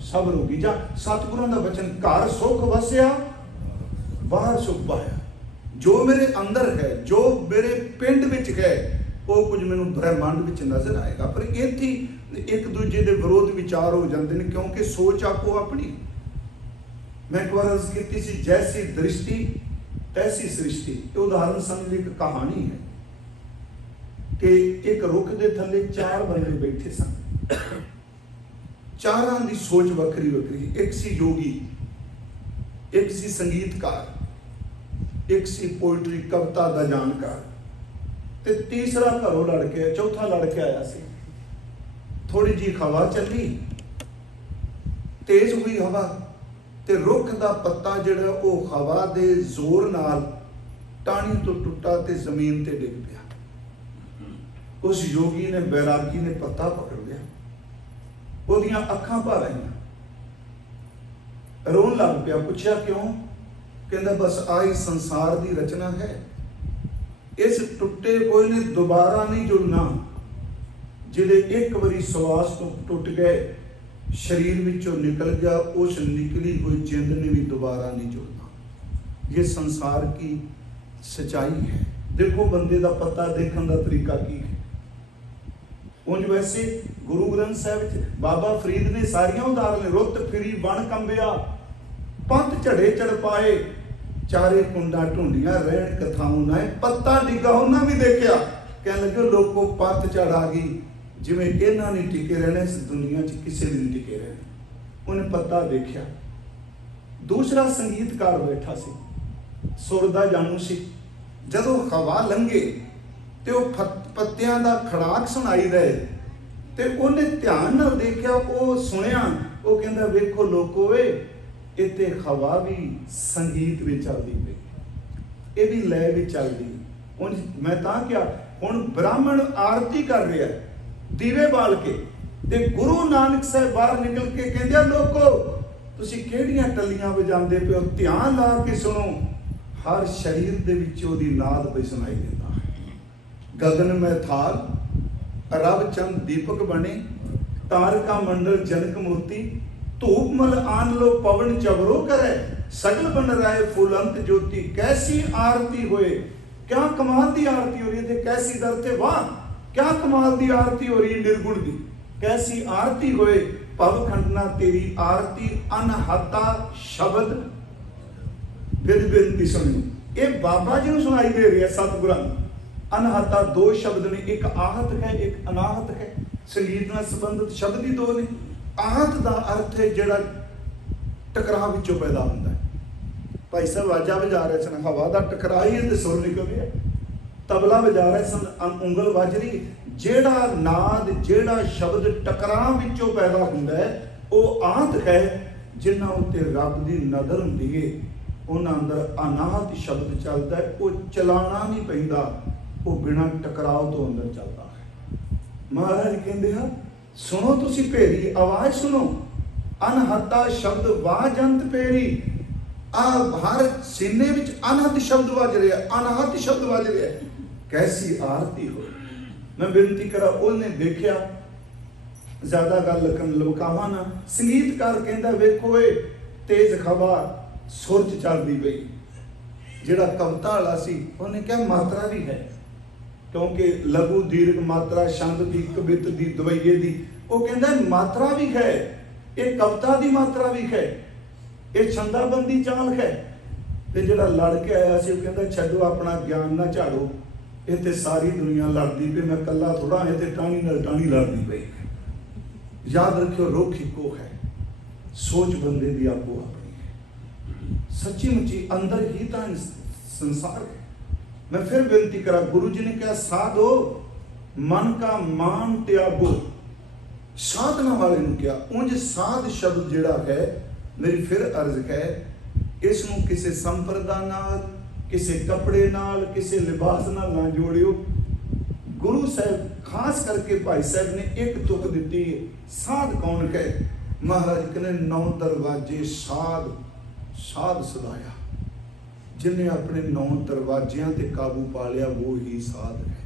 ਸਭ ਰੋਗੀ। ਜਾਂ ਸਤਿਗੁਰਾਂ ਦਾ ਬਚਨ ਘਰ ਸੁਖ ਵਸਿਆ ਬਾਹਰ ਸੁਖ ਪਾਇਆ। ਜੋ ਮੇਰੇ ਅੰਦਰ ਹੈ, ਜੋ ਮੇਰੇ ਪਿੰਡ ਵਿੱਚ ਹੈ, ਉਹ ਕੁਝ ਮੈਨੂੰ ਬ੍ਰਹਿਮੰਡ ਵਿੱਚ ਨਜ਼ਰ ਆਏਗਾ। ਪਰ ਇੱਥੇ ਇੱਕ ਦੂਜੇ ਦੇ ਵਿਰੋਧ ਵਿਚਾਰ ਹੋ ਜਾਂਦੇ ਨੇ, ਕਿਉਂਕਿ ਸੋਚ ਆਪੋ ਆਪਣੀ। ਮੈਂ ਇੱਕ ਵਾਰ ਅਰਜ਼ ਕੀਤੀ ਸੀ, ਜੈਸੀ ਦ੍ਰਿਸ਼ਟੀ ਤੈਸੀ ਸ੍ਰਿਸ਼ਟੀ। ਇਹ ਉਦਾਹਰਨ ਸਮਝ ਲਈ ਇੱਕ ਕਹਾਣੀ ਹੈ ਕਿ ਇੱਕ ਰੁੱਖ ਦੇ ਥੱਲੇ 4 ਬੰਦੇ ਬੈਠੇ ਸਨ। ਚਾਰਾਂ ਦੀ ਸੋਚ ਵੱਖਰੀ ਵੱਖਰੀ। ਇੱਕ ਸੀ ਯੋਗੀ, ਇੱਕ ਸੀ ਸੰਗੀਤਕਾਰ, ਇੱਕ ਸੀ ਪੋਇਟਰੀ ਕਵਿਤਾ ਦਾ ਜਾਣਕਾਰ, ਤੇ ਤੀਸਰਾ ਘਰੋਂ ਲੜ ਕੇ, ਚੌਥਾ ਲੜ ਕੇ ਆਇਆ ਸੀ। ਥੋੜੀ ਜਿਹੀ ਹਵਾ ਚੱਲੀ, ਤੇਜ਼ ਹੋਈ ਹਵਾ, ਤੇ ਰੁੱਖ ਦਾ ਪੱਤਾ ਜਿਹੜਾ ਉਹ ਹਵਾ ਦੇ ਜ਼ੋਰ ਨਾਲ ਟਾਹਣੀ ਤੋਂ ਟੁੱਟਾ ਤੇ ਜ਼ਮੀਨ ਤੇ ਡਿੱਗ ਪਿਆ। ਉਸ ਯੋਗੀ ਨੇ, ਬੈਰਾਗੀ ਨੇ ਪੱਤਾ ਪਕੜ ਲਿਆ, ਉਹਦੀਆਂ ਅੱਖਾਂ ਭਰ ਆਈਆਂ, ਰੋਣ ਲੱਗ ਪਿਆ। ਪੁੱਛਿਆ ਕਿਉਂ? ਕਹਿੰਦਾ ਬਸ ਆਹੀ ਸੰਸਾਰ ਦੀ ਰਚਨਾ ਹੈ, ਇਸ ਟੁੱਟੇ ਕੋਈ ਨੇ ਦੁਬਾਰਾ ਨਹੀਂ ਜੁੜਨਾ। ਜਿਹਦੇ ਇੱਕ ਵਾਰੀ ਸਵਾਸ ਤੋਂ ਟੁੱਟ ਗਏ, ਸਰੀਰ ਵਿੱਚੋਂ ਨਿਕਲ ਗਿਆ, ਉਸ ਨਿਕਲੀ ਹੋਈ ਜਿੰਦ ਨੇ ਵੀ ਦੁਬਾਰਾ ਨਹੀਂ ਜੁੜਨਾ। ਇਹ ਸੰਸਾਰ ਕੀ ਸਚਾਈ ਹੈ। ਦੇਖੋ ਬੰਦੇ ਦਾ ਪਤਾ ਦੇਖਣ ਦਾ ਤਰੀਕਾ ਕੀ ਹੈ। ਉਂਝ ਵੈਸੇ ਗੁਰੂ ਗ੍ਰੰਥ ਸਾਹਿਬ ਵਿੱਚ ਬਾਬਾ ਫਰੀਦ ਨੇ ਸਾਰੀਆਂ ਉਦਾਹਰਨ, ਰੁੱਤ ਫਿਰੀ ਵਣ ਕੰਬਿਆ, ਪੰਥ ਝੜੇ ਚੜ ਪਾਏ, ਚਾਰੇ ਕੁੰਡਾਂ ਢੂੰਡੀਆਂ ਰਹਿਣ ਕਥਾਉ ਨਾ, ਪੱਤਾ ਡਿੱਗਾ ਉਹਨਾਂ ਵੀ ਦੇਖਿਆ। ਕਹਿਣ ਲੱਗੇ ਲੋਕੋ ਪੱਤ ਝੜ ਆ ਗਈ, ਜਿਵੇਂ ਇਹਨਾਂ ਨਹੀਂ ਟਿਕੇ ਰਹਿਣਾ ਇਸ ਦੁਨੀਆ 'ਚ ਕਿਸੇ ਵੀ ਨਹੀਂ ਟਿਕੇ ਰਹਿਣਾ। ਉਹਨੇ ਪੱਤਾ ਦੇਖਿਆ। ਦੂਸਰਾ ਸੰਗੀਤਕਾਰ ਬੈਠਾ ਸੀ, ਸੁਰ ਦਾ ਜਾਣੂ ਸੀ। ਜਦੋਂ ਹਵਾ ਲੰਘੇ ਤੇ ਉਹ ਪੱਤਿਆਂ ਦਾ ਖੜਾਕ ਸੁਣਾਈ ਦੇ, ਤੇ ਉਹਨੇ ਧਿਆਨ ਨਾਲ ਦੇਖਿਆ, ਉਹ ਸੁਣਿਆ। ਉਹ ਕਹਿੰਦਾ ਵੇਖੋ ਲੋਕੋ, ਇੱਥੇ ਹਵਾ ਵੀ ਸੰਗੀਤ ਵਿੱਚ ਚੱਲਦੀ ਪਈ, ਇਹ ਵੀ ਲੈ ਵਿੱਚ ਚੱਲਦੀ। ਹੁਣ ਮੈਂ ਤਾਂ ਕਿਹਾ, ਹੁਣ ਬ੍ਰਾਹਮਣ ਆਰਤੀ ਕਰ ਰਿਹਾ ਦੀਵੇ ਬਾਲ ਕੇ, ਤੇ ਗੁਰੂ ਨਾਨਕ ਸਾਹਿਬ ਬਾਹਰ ਨਿਕਲ ਕੇ ਕਹਿੰਦੇ ਲੋਕੋ ਤੁਸੀਂ ਕਿਹੜੀਆਂ ਟੱਲੀਆਂ ਵਜਾਉਂਦੇ ਪਿਓ, ਧਿਆਨ ਲਾ ਕੇ ਸੁਣੋ। ਹਰ ਸਰੀਰ ਦੇ ਵਿੱਚ ਉਹਦੀ ਨਾਦ ਪਈ ਸੁਣਾਈ ਦਿੰਦਾ ਹੈ। ਗगन में थाल रब चंद दीपक बने, तारका मंडल जनक मूर्ति, धूप मल आन लो पवन चवरो करे, सगल बन राय फूलंत ज्योति। कैसी आरती होए, क्या कमाल दी आरती हो रही है। कैसी दर थे, वाह क्या कमाल दी आरती हो रही है निर्गुण दी। कैसी आरती होए भव खंडना तेरी आरती, अनहता शब्द विद बेनती सुनी। ये बाबा जी ਨੂੰ ਸੁਣਾਈ ਦੇ ਰਹੀ ਹੈ ਸਤਿਗੁਰਾਂ ਨੂੰ। अनहता 2 शब्द ने, एक आहत है एक अनाहत है। संगीत ਨਾਲ संबंधित शब्द ही 2 ने। आहत ਦਾ अर्थ है ਜਿਹੜਾ ਟਕਰਾਅ ਵਿੱਚੋਂ ਪੈਦਾ ਹੁੰਦਾ ਹੈ। ਭਾਈ ਸਾਹਿਬ ਵਾਜਾ ਵਜਾ ਰਹੇ ਸਨ, ਹਵਾ ਦਾ ਟਕਰਾਅ ਹੀ ਤੇ ਸੁਰ ਨਿਕਲ ਰਿਹਾ। ਤਬਲਾ ਵਜਾ ਰਹੇ ਸਨ, ਉਂਗਲ ਵੱਜ ਰਹੀ। ਜਿਹੜਾ ਨਾਦ, ਜਿਹੜਾ ਸ਼ਬਦ ਟਕਰਾਅ ਵਿੱਚੋਂ ਪੈਦਾ ਹੁੰਦਾ ਹੈ, ਉਹ आहत ਹੈ। ਜਿਨ੍ਹਾਂ ਉੱਤੇ ਰੱਬ ਦੀ ਨਜ਼ਰ ਹੁੰਦੀ ਹੈ, ਉਹਨਾਂ ਅੰਦਰ ਅਨਾਹਤ ਸ਼ਬਦ ਚੱਲਦਾ ਹੈ। ਉਹ ਚਲਾਣਾ ਨਹੀਂ ਪੈਂਦਾ, ਉਹ ਬਿਨਾਂ ਟਕਰਾਅ ਤੋਂ ਅੰਦਰ ਚੱਲਦਾ ਹੈ। ਮਹਾਰਾਜ ਕਹਿੰਦੇ ਆ ਸੁਣੋ ਤੁਸੀਂ ਭੇਰੀ ਆਵਾਜ਼ ਸੁਣੋ, ਅਨਹਤਾ ਸ਼ਬਦ ਵਾਜੰਤ ਭੇਰੀ। ਆ ਹਰ ਸੀਨੇ ਵਿੱਚ ਅਨਹਤ ਸ਼ਬਦ ਵੱਜ ਰਿਹਾ, ਅਨਾਹਤ ਸ਼ਬਦ ਵੱਜ ਰਿਹਾ। ਕੈਸੀ ਆਰਤੀ ਹੋ। ਮੈਂ ਬੇਨਤੀ ਕਰਾਂ, ਉਹਨੇ ਦੇਖਿਆ, ਜ਼ਿਆਦਾ ਗੱਲ ਲੁਕਾਵਾਂ ਨਾ। ਸੰਗੀਤਕਾਰ ਕਹਿੰਦਾ ਵੇਖੋ ਇਹ ਤੇਜ਼ ਹਵਾ ਸੁਰ 'ਚ ਚੱਲਦੀ ਪਈ। ਜਿਹੜਾ ਕਵਿਤਾ ਵਾਲਾ ਸੀ ਉਹਨੇ ਕਿਹਾ ਮਾਤਰਾ ਵੀ ਹੈ, ਕਿਉਂਕਿ ਲਘੂ ਦੀਰਘ ਮਾਤਰਾ, ਛੰਦ ਦੀ, ਕਵਿਤ ਦੀ, ਦਵਈਏ ਦੀ। ਉਹ ਕਹਿੰਦਾ ਮਾਤਰਾ ਵੀ ਹੈ, ਇਹ ਕਵਿਤਾ ਦੀ ਮਾਤਰਾ ਵੀ ਹੈ, ਇਹ ਛੰਦਾਬੰਦੀ ਚਾਲ ਹੈ। ਤੇ ਜਿਹੜਾ ਲੜ ਕੇ ਆਇਆ ਸੀ ਉਹ ਕਹਿੰਦਾ ਛੱਡੋ ਆਪਣਾ ਗਿਆਨ ਨਾ ਝਾੜੋ, ਇਹ ਤੇ ਸਾਰੀ ਦੁਨੀਆ ਲੜਦੀ ਪਈ, ਮੈਂ ਇਕੱਲਾ ਥੋੜਾ, ਇਹ ਤੇ ਟਾਹਣੀ ਨਾਲ ਟਾਹਣੀ ਲੜਦੀ ਪਈ। ਯਾਦ ਰੱਖਿਓ ਰੁੱਖ ਇੱਕੋ ਹੈ, ਸੋਚ ਬੰਦੇ ਦੀ ਆਪੋ ਆਪਣੀ ਹੈ। ਸੱਚੀ ਮੁੱਚੀ ਅੰਦਰ ਹੀ ਤਾਂ ਸੰਸਾਰ ਹੈ। मैं फिर बेनती करा, गुरु जी ने कहा साधो मन का मान त्यागो। साधना वाले ने क्या, उंज साध शब्द जिहड़ा है, मेरी फिर अर्ज है, इसनों किसी संप्रदा नाल, किसी कपड़े नाल, किसी लिबास नाल ना जोड़ियो। गुरु साहब खास करके भाई साहब ने एक तुक दी है, साध कौन कहे। महाराज कहने 9 दरवाजे साध साध सदाया, जिन्हें अपने 9 दरवाजियां ते काबू पा लिया वो ही साध है।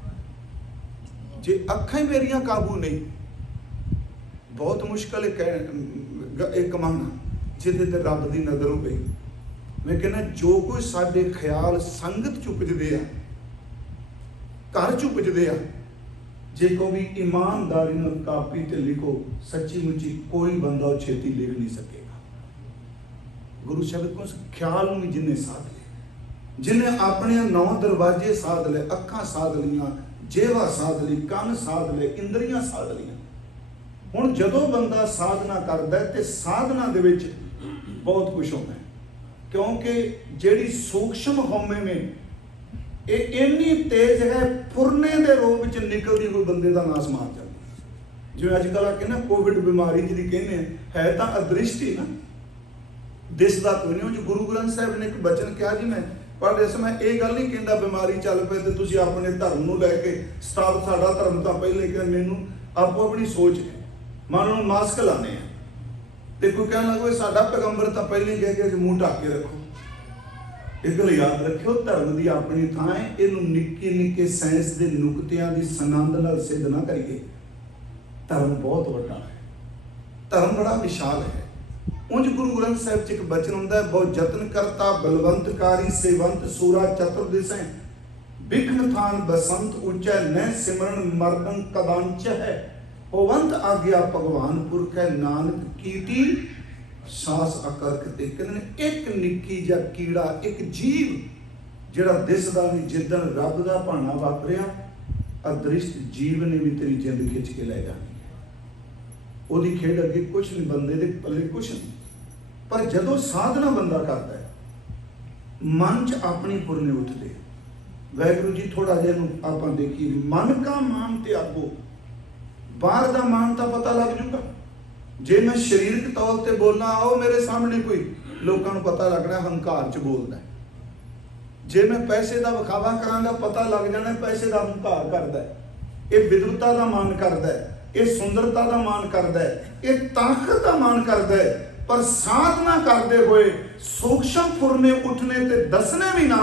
जे अखां मेरियां काबू नहीं, बहुत मुश्किल है कमाना जिदे ते रब की नज़र हो गई। मैं कहना जो कोई साडे ख्याल संगत चुपजदे आ, घर चुपजदे आ, जे को भी ईमानदारी नाल कापी ते लिखो, सच्ची मुची कोई बंदा छेती लिख नहीं सकेगा। गुरु शब्द को ख्याल में जिन्हें साध ले, जिन्हें अपने 9 दरवाजे साध ले, अखां साध लियां, जेवा साध ली, कन साध ले, इंद्रियां साध लियां। हुण जदों बंदा साधना करदा है ते साधना दे विच बहुत कुछ होता है, क्योंकि जेड़ी सूक्ष्म हौमे में ये इन्नी तेज है, फुरने के रूप में निकलती हुई बंदे का नाश मार जाती। जिवें अजकल आके ना कोविड बीमारी जी कहने है तो अदृष्ट ही ना, दिसदा कोई नहीं। जो गुरु ग्रंथ साहब ने एक वचन कहा जी, मैं पर इस मैं ये गल नहीं कहता बीमारी चल पे तो तुसीं अपने धर्म नूं लैके सताब, साडा धर्म तो पहले कि मैनूं आपो अपनी सोच है, मान लो मास्क लाने हैं तो कोई कहना लगे साडा पैगंबर तो पहले कह के मूँह ढक के रखो। एक गल याद रखियो, धर्म की अपनी थां है, इनू निक्के निक्के साइंस के नुकतियां की सनंद नाल सिद्ध ना करिए। धर्म बहुत बड़ा है, धर्म बड़ा विशाल है। उंज गुरु ग्रंथ साहिब च एक बचन हुंदा है, बहुत जतन करता बलवंतकारी सेवंत सूरा चतुर्दिश है, बिघन थान बसंत उच्च न सिमरन मर्दन कदांच है, होवंत आज्ञा भगवान पुरख है, नानक कीटी सास अकरक ते। कहते एक निक्की जा कीड़ा, एक जीव जिहड़ा दिसदा नहीं, जिदन रब दा भाना वापरिया अदृष्ट जीव ने भी तेरी जिंद खिंच के लै जानी है। ओदी खेड अगे कुछ नहीं, बंदे दे पल्ले कुछ नहीं। पर जदों साधना बंदा करता है, मन च अपनी पुरने उठदे। वाहिगुरू जी थोड़ा जिहा आपां देखिए, मन का मान त्यागो, बाहर का मान तो पता लग जूगा। जे मैं शरीरक तौर पर बोलना, आओ मेरे सामने कोई, लोगों को पता लगना हंकार च बोलता है। जे मैं पैसे का विखावा करांगा, पता लग जाना पैसे का हंकार करता है, ये विद्वता का मान करता है, ये सुंदरता का मान करता है, ये ताकत का मान करता है। पर साधना करते हुए सूक्ष्म फुरने उठने ते दसने भी ना,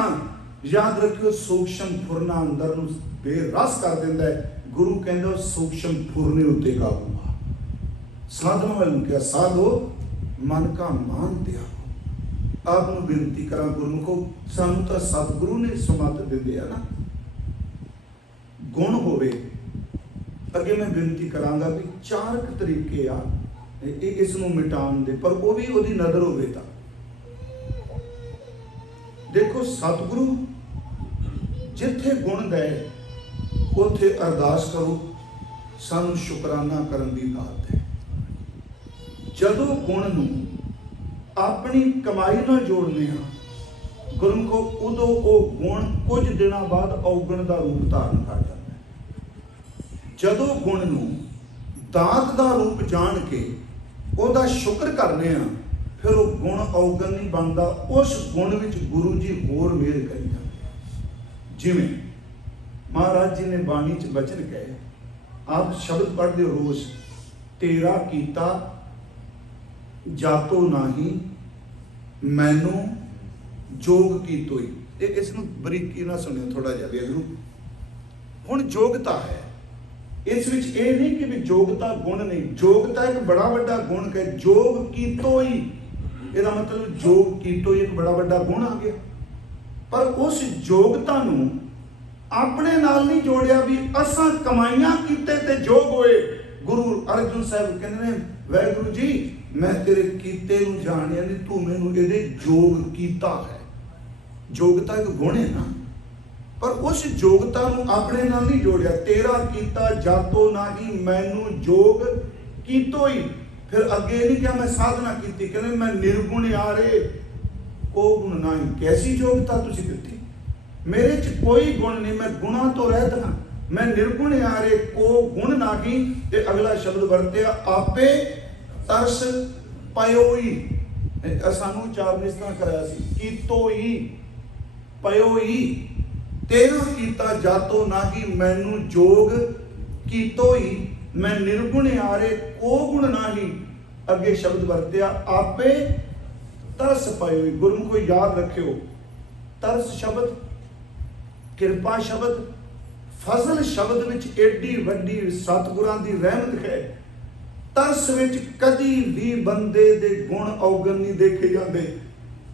याद रखियो सूक्ष्म फुरना अंदर नूं बेरस कर दिंदा है। गुरु कहंदा सूक्ष्म फुरने उत्ते काबू आ। साधना वालों क्या साधो मन का मान त्यागो। आपनूं बेनती करा गुरमुखो, सानूं तां सतगुरु ने समत दिंदे आ ना, गुण होवे। अगे मैं बेनती करांगा भी 4 तरीके आ इस नूं मिटाण दे, पर वो भी ओदी नज़र होवे तां। देखो सतगुरु जिथे गुण दे उत्थे अरदास करो, सानू शुकराना करन दी दात है। जदों गुण नूं अपनी कमाई नाल जोड़ने हां गुरमुखो, उदों वो गुण कुछ दिनों बाद औगण का रूप धारण कर जाता है। जदों गुण नूं दात का रूप जान के उहदा शुक्र करने हां, फिर वो गुण औगण नहीं बनता, उस गुण विच गुरु जी होर मेहर करी जाते। जिवें महाराज जी ने बाणी च बचन कहे, आप शब्द पढ़ते हो रोज, तेरा कीता जातो नाही मैनू जोग की तोई। इसनूं बरीकी ना सुनियो थोड़ा जिहा वेगरू। हुण जोगता है, इस विच ये नहीं कि भी जोगता गुण नहीं, जोगता एक बड़ा वड्डा गुण है। जोग की तोई, इसदा मतलब जोग की तोई एक बड़ा वड्डा गुण आ गया। पर उस जोगता नूं अपने नाल नहीं जोड़िया भी असां कमाइयां कीते ते जोग होए। गुरु अर्जुन साहब कहते हैं, वाहिगुरू जी मैं तेरे कीते नूं जाणिया नहीं, तू मैनूं इहदे जोग कीता है। जोगता एक गुण है ना, पर उस जोगता नूं अपने नाल नहीं जोड़िया। तेरा कीता जातो नाही मैनू जोग कीतोई। फिर अगे नहीं क्या मैं साधना की, कहते मैं निर्गुण यारे को गुण नहीं। कैसी जोगता तुसीं दित्ती, मेरे च कोई गुण नहीं, मैं गुणा तो रहत हां, मैं निर्गुण यारे को गुण नाही। ते अगला शब्द वरत्या आपे तरस पयोई। सानू 4 निस्तां कराया सी, कीतोई पयोई। तेरा कीता जातो नाही मैनू जोग कीतो ही, मैं निर्गुण आरे को गुण नाही। अगे शब्द वरत्या आपे तरस पायो। गुरमुखो याद रखियो, तरस शब्द, किरपा शब्द, फजल शब्द विच एडी वड्डी सतगुरां दी रहमत है। तरस विच कदी भी बंदे दे गुण अवगन नहीं देखे जाते।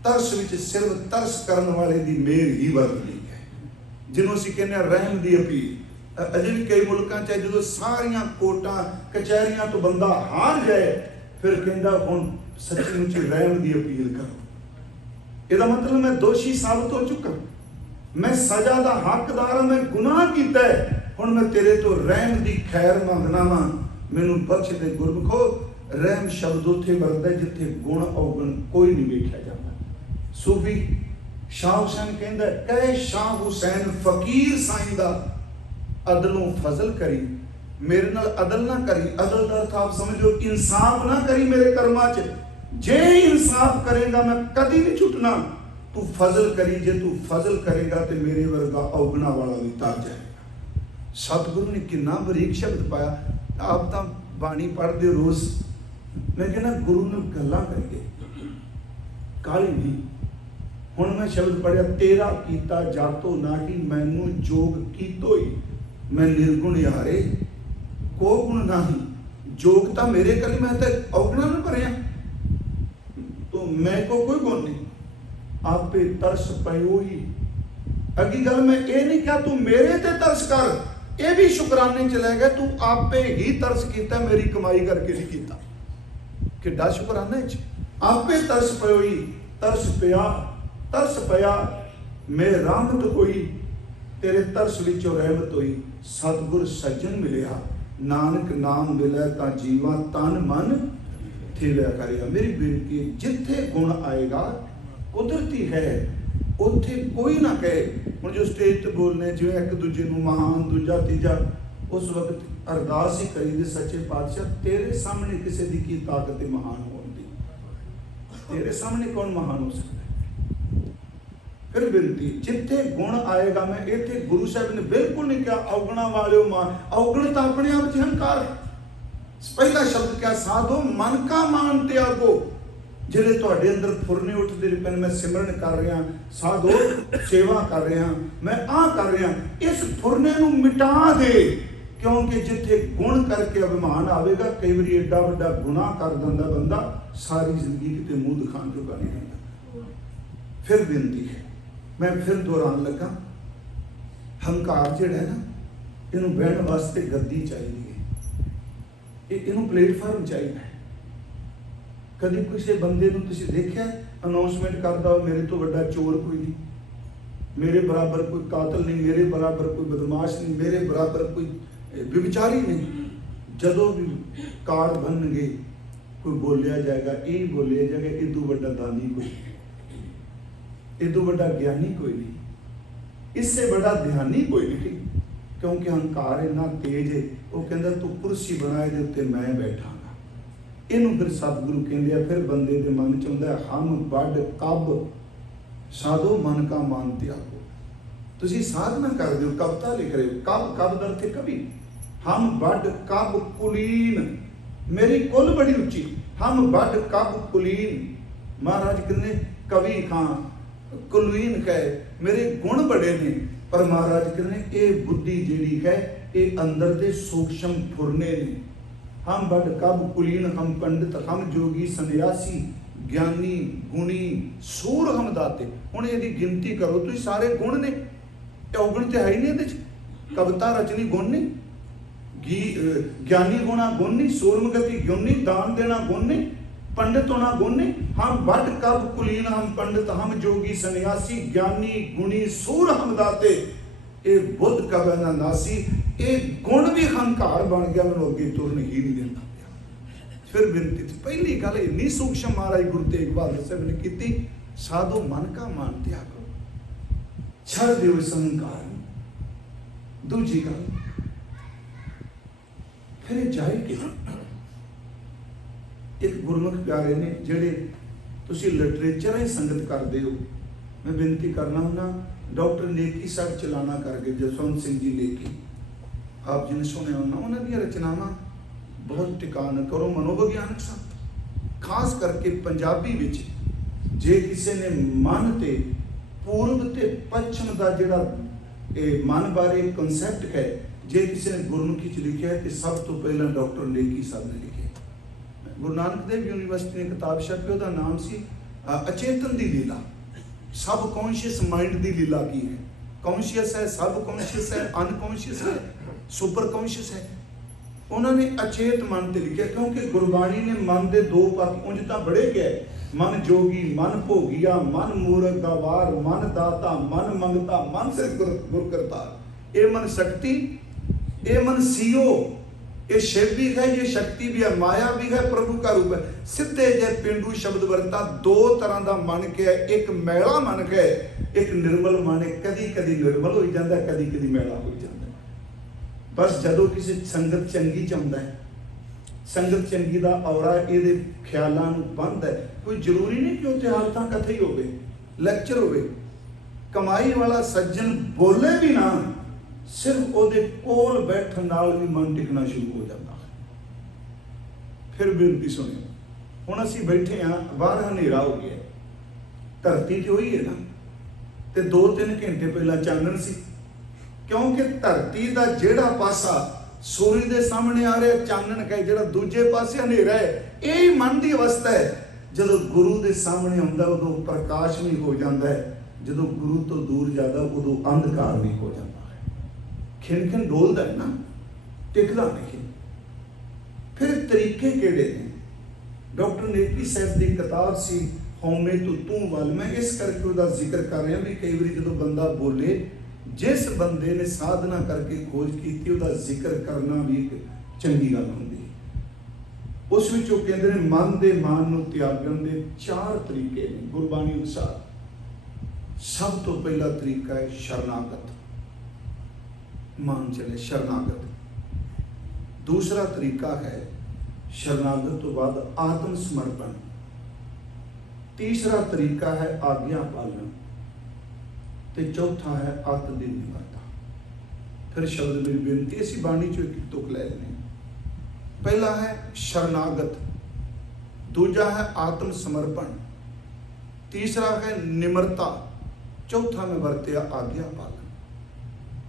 तरस विच सिर्फ तरस करन वाले दी मेहर ही वरतदी है, जिन्हों असीं कहने रहम दी अपील। अजे भी कई मुल्कां च जो सारियां कोर्टां कचहरियां तो बंदा हार जाए, फिर कहंदा हुण सच्ची-मुच्ची रहम दी अपील करो। इहदा मतलब मैं दोषी साबित हो चुका, मैं सजा दा हकदार हां, मैं गुनाह कीता है, हुण मैं तेरे तो रहम दी खैर मंगना वां, मैनू बख्श दे। गुरमुखो रहम शब्द उत्थे वरतदा जिथे गुण अवगुण कोई नहीं वेख्या जाता। सूफी शाह हुसैन कहंदा कह शाह हुसैन फकीर साईं दा अदलों फजल करी, मेरे नाल अदल ना करी। अदल का अर्थ आप समझो इंसाफ ना करी मेरे कर्मां च। जे इंसाफ करेगा मैं कदी नहीं छुटना, तू फजल करी, जे तू फजल करेगा तो मेरे वर्गा अवगुणा वाला भी तर जाएगा। सतगुरु ने कितना बरीक शब्द पाया। आप तो बाणी पढ़ते रोज, मैं कहना गुरु ने गल्लां करिए, काली नहीं। हुण मैं शब्द पढ़िया तेरा कीता जातो नाही मैनू जोग कीतो ही, मैं निर्गुण यारे को गुण नाही। जोगता मेरे करी, मैं तो अवगुणा में भरिया, तो मैं को कोई गुण नहीं। आपे तरस पयो ही। अगी गल मैं ये नहीं कहा तू मेरे ते तरस कर, ये भी शुकराने चले गए, तू आपे ही तरस किया, मेरी कमाई करके नहीं किया। किड्डा शुकराना च आपे तरस पयो ही। तरस पिया, तरस पया, मेरे रहमत होई, तेरे तरस विचों रहमत होई। सतगुर सज्जन मिलिया, नानक नाम मिले ता जीवा तन मन थिव्या करेगा। मेरी बेनती है, जिथे गुण आएगा कुदरती है, उत्थे कोई ना कहे। हुण जो स्टेज ते बोलने जिवें एक दूजे नूं महान, दूजा तीजा, उस वक्त अरदास ही करी दे सच्चे पातशाह तेरे सामने किसी दी की ताकत है महान होने दी, तेरे सामने कौन महान हो सकता है। फिर बिनती जिथे गुण आएगा, मैं इत्थे गुरु साहब ने बिल्कुल नहीं कहा अवगुणा वाले मान, अवगुण तो अपने आप च हंकार है। पहला शब्द क्या साधो मन का मान त्यागो। जिहड़े तुहाडे अंदर फुरने उठते पे, मैं सिमरन कर रहा, साधो सेवा कर रहा, मैं आ कर रहा, इस फुरने नूं मिटा दे। क्योंकि जिथे गुण करके अभिमान आवेगा, कई बार एडा वड्डा गुनाह कर दिंदा बंदा, सारी जिंदगी किते मुंह दिखाने जोगा नहीं रहिंदा। फिर बिनती है, मैं फिर दोहरान लगा, हंकार जिहड़ा है ना, इनू बहन वास्ते गद्दी चाहिए, इनू प्लेटफार्म चाहिए। कभी किसी बंदे नूं तुसीं देखिया अनाउंसमेंट करता हो, मेरे तो वड्डा चोर कोई नहीं, मेरे बराबर कोई कातल नहीं, मेरे बराबर कोई बदमाश नहीं, मेरे बराबर कोई विचारी नहीं। जदों भी कार्ड बननगे कोई बोलिया जाएगा, यही बोलिया जाएगा इदू वड्डा दानी कोई नहीं, इदू वड्डा ज्ञानी कोई नहीं, इससे बड़ा ध्यानी कोई नहीं। क्योंकि हंकार इन्ना तेज है, वो कहता तू कुर्सी बनाए दे उत्ते मैं बैठा। इनू फिर सतगुरु कहते फिर बंदे के मन च आउंदा हम बड़ कब साधो मन का मान त्यागो। तुसीं साधना कर दो, कविता लिख रहे हो, कब कब दरते कभी, हम बड़ कब कुलीन, मेरी कुल बड़ी उच्ची, हम बड़ कब कुलीन। महाराज कहने कवि खां कुलीन कहे, मेरे गुण बड़े ने, पर महाराज कहने ये बुद्धि जिहड़ी है ये अंदर दे सूक्ष्म फुरने ने। हम बड़ कब कुलीन, हम पंडित, हम जोगी सन्यासी, ज्ञानी गुणी सूर हम दाते। हुण इहदी गिनती करो तुसीं, सारे गुण ने, अवगुण ते है ही नहीं इहदे च। कविता रचनी गुण नहीं, ज्ञानी होना गुण नहीं, सूरमगति गुण नहीं, दान देना गुण नहीं, पंडित होना गुण नहीं। हम बड़ कब कुलीन, हम पंडित, हम जोगी सन्यासी, ज्ञानी गुणी सूर हम दाते। ये बुद्ध कब ना नासी, ये गुण भी हंकार बन गया, मैं अगे तुरन ही नहीं देता। फिर बिनती थी, पहली गल इन्नी सूक्ष्म महाराज गुरु तेग बहादुर साहब ने की, साधो मन का मान त्यागो, छड़ दिओ इस हंकार। दूजी गल फिर जाए कि एक गुरमुख प्यारे ने जिहड़े तुसीं लिटरेचर ही संगत करते हो, मैं बेनती करना हुना, डॉक्टर नेकी साहब चलाना कर गए, जसवंत सिंह जी नेकी, आप जिन्हें सुने होना, उन्होंने रचनावां बहुत टिकान करो मनोविग्यानक सन, खास करके पंजाबी विच जे किसी ने मन ते पूर्व ते पश्चिम का जिहड़ा मन बारे कंसैप्ट है, जे किसी ने गुरमुखी च लिखा है तो सब तो पहला डॉक्टर नेकी साहब ने लिखे। गुरु नानक देव यूनिवर्सिटी ने किताब छपी, उसका नाम सी अचेतन दी लीला, सब कॉन्शियस माइंड दी लीला की है। कॉन्शियस है, सब कॉन्शियस है, अनकॉन्शियस है, सुपर कॉन्शियस है। उन्होंने अचेत मन ते लिखा, क्योंकि गुरबाणी ने मन के दो पक्ष उंज तां बड़े गए, मन जोगी, मन भोगिया, मन मूर्ख गवार, मन दाता, मन मंगता, मन से गुर करतार। ये मन शक्ति, ये मन सीओ, ये शिव भी है, ये शक्ति भी है, माया भी है, प्रभु का रूप है। सीधे जे पेंडू शब्द वरता, दो तरह का मन के है, एक मैला मन के, एक निर्मल मन है। कदी कदी निर्मल हो जाता है, कदी कदी मैला हो जाता है। बस जदों किसी संगत चंगी चाहता है, संगत चंगी का औरा ये ख्यालों बंद है। कोई जरूरी नहीं कि उत्थे हालतां कथे ही होवे, लैक्चर होवे, कमाई वाला सज्जन बोले भी ना, सिर्फ ਉਹਦੇ कोल बैठन नाल भी मन टिकना शुरू हो जाता है। फिर बेनती सुनियो, हुण असीं बैठे हाँ, बाहर हनेरा हो गया, धरती तो ही है ना, ते 2-3 घंटे पहला चानन सी, क्योंकि धरती का जिहड़ा पासा सूरज के सामने आ रहा चानन है, जिहड़ा दूजे पासे हनेरा है, यही मन की अवस्था है। जदों गुरु के सामने आउंदा उदों प्रकाश भी हो जाता है, जदों गुरु तो दूर जाता उदों अंधकार भी हो जाता है। खिन डोलता है ना, टिकदा नहीं। फिर तरीके किहड़े ने? डॉक्टर नेकी साहब की किताब सी हौमे तो तू वल, मैं इस करके उसका जिक्र कर रहा भी कई बार जदों बंदा बोले, जिस बंदे ने साधना करके खोज की उसका जिक्र करना भी एक चंगी गल होंदी। उस विचों कहते हैं मन के मान नूं त्यागण दे 4 तरीके ने गुरबाणी अनुसार। सब तो पहला तरीका है शरणागत, मान चले शरणागत। दूसरा तरीका है शरणागत तो बाद आत्म समर्पण। तीसरा तरीका है आज्ञा पालन, ते चौथा है अत दी निमरता। फिर शब्द मेरी बेनती, इसी बाणी चो एक तुक ले लेने। पहला है शरणागत, दूजा है आत्म समर्पण, तीसरा है निमरता, चौथा में वरत्या आज्ञा पालन।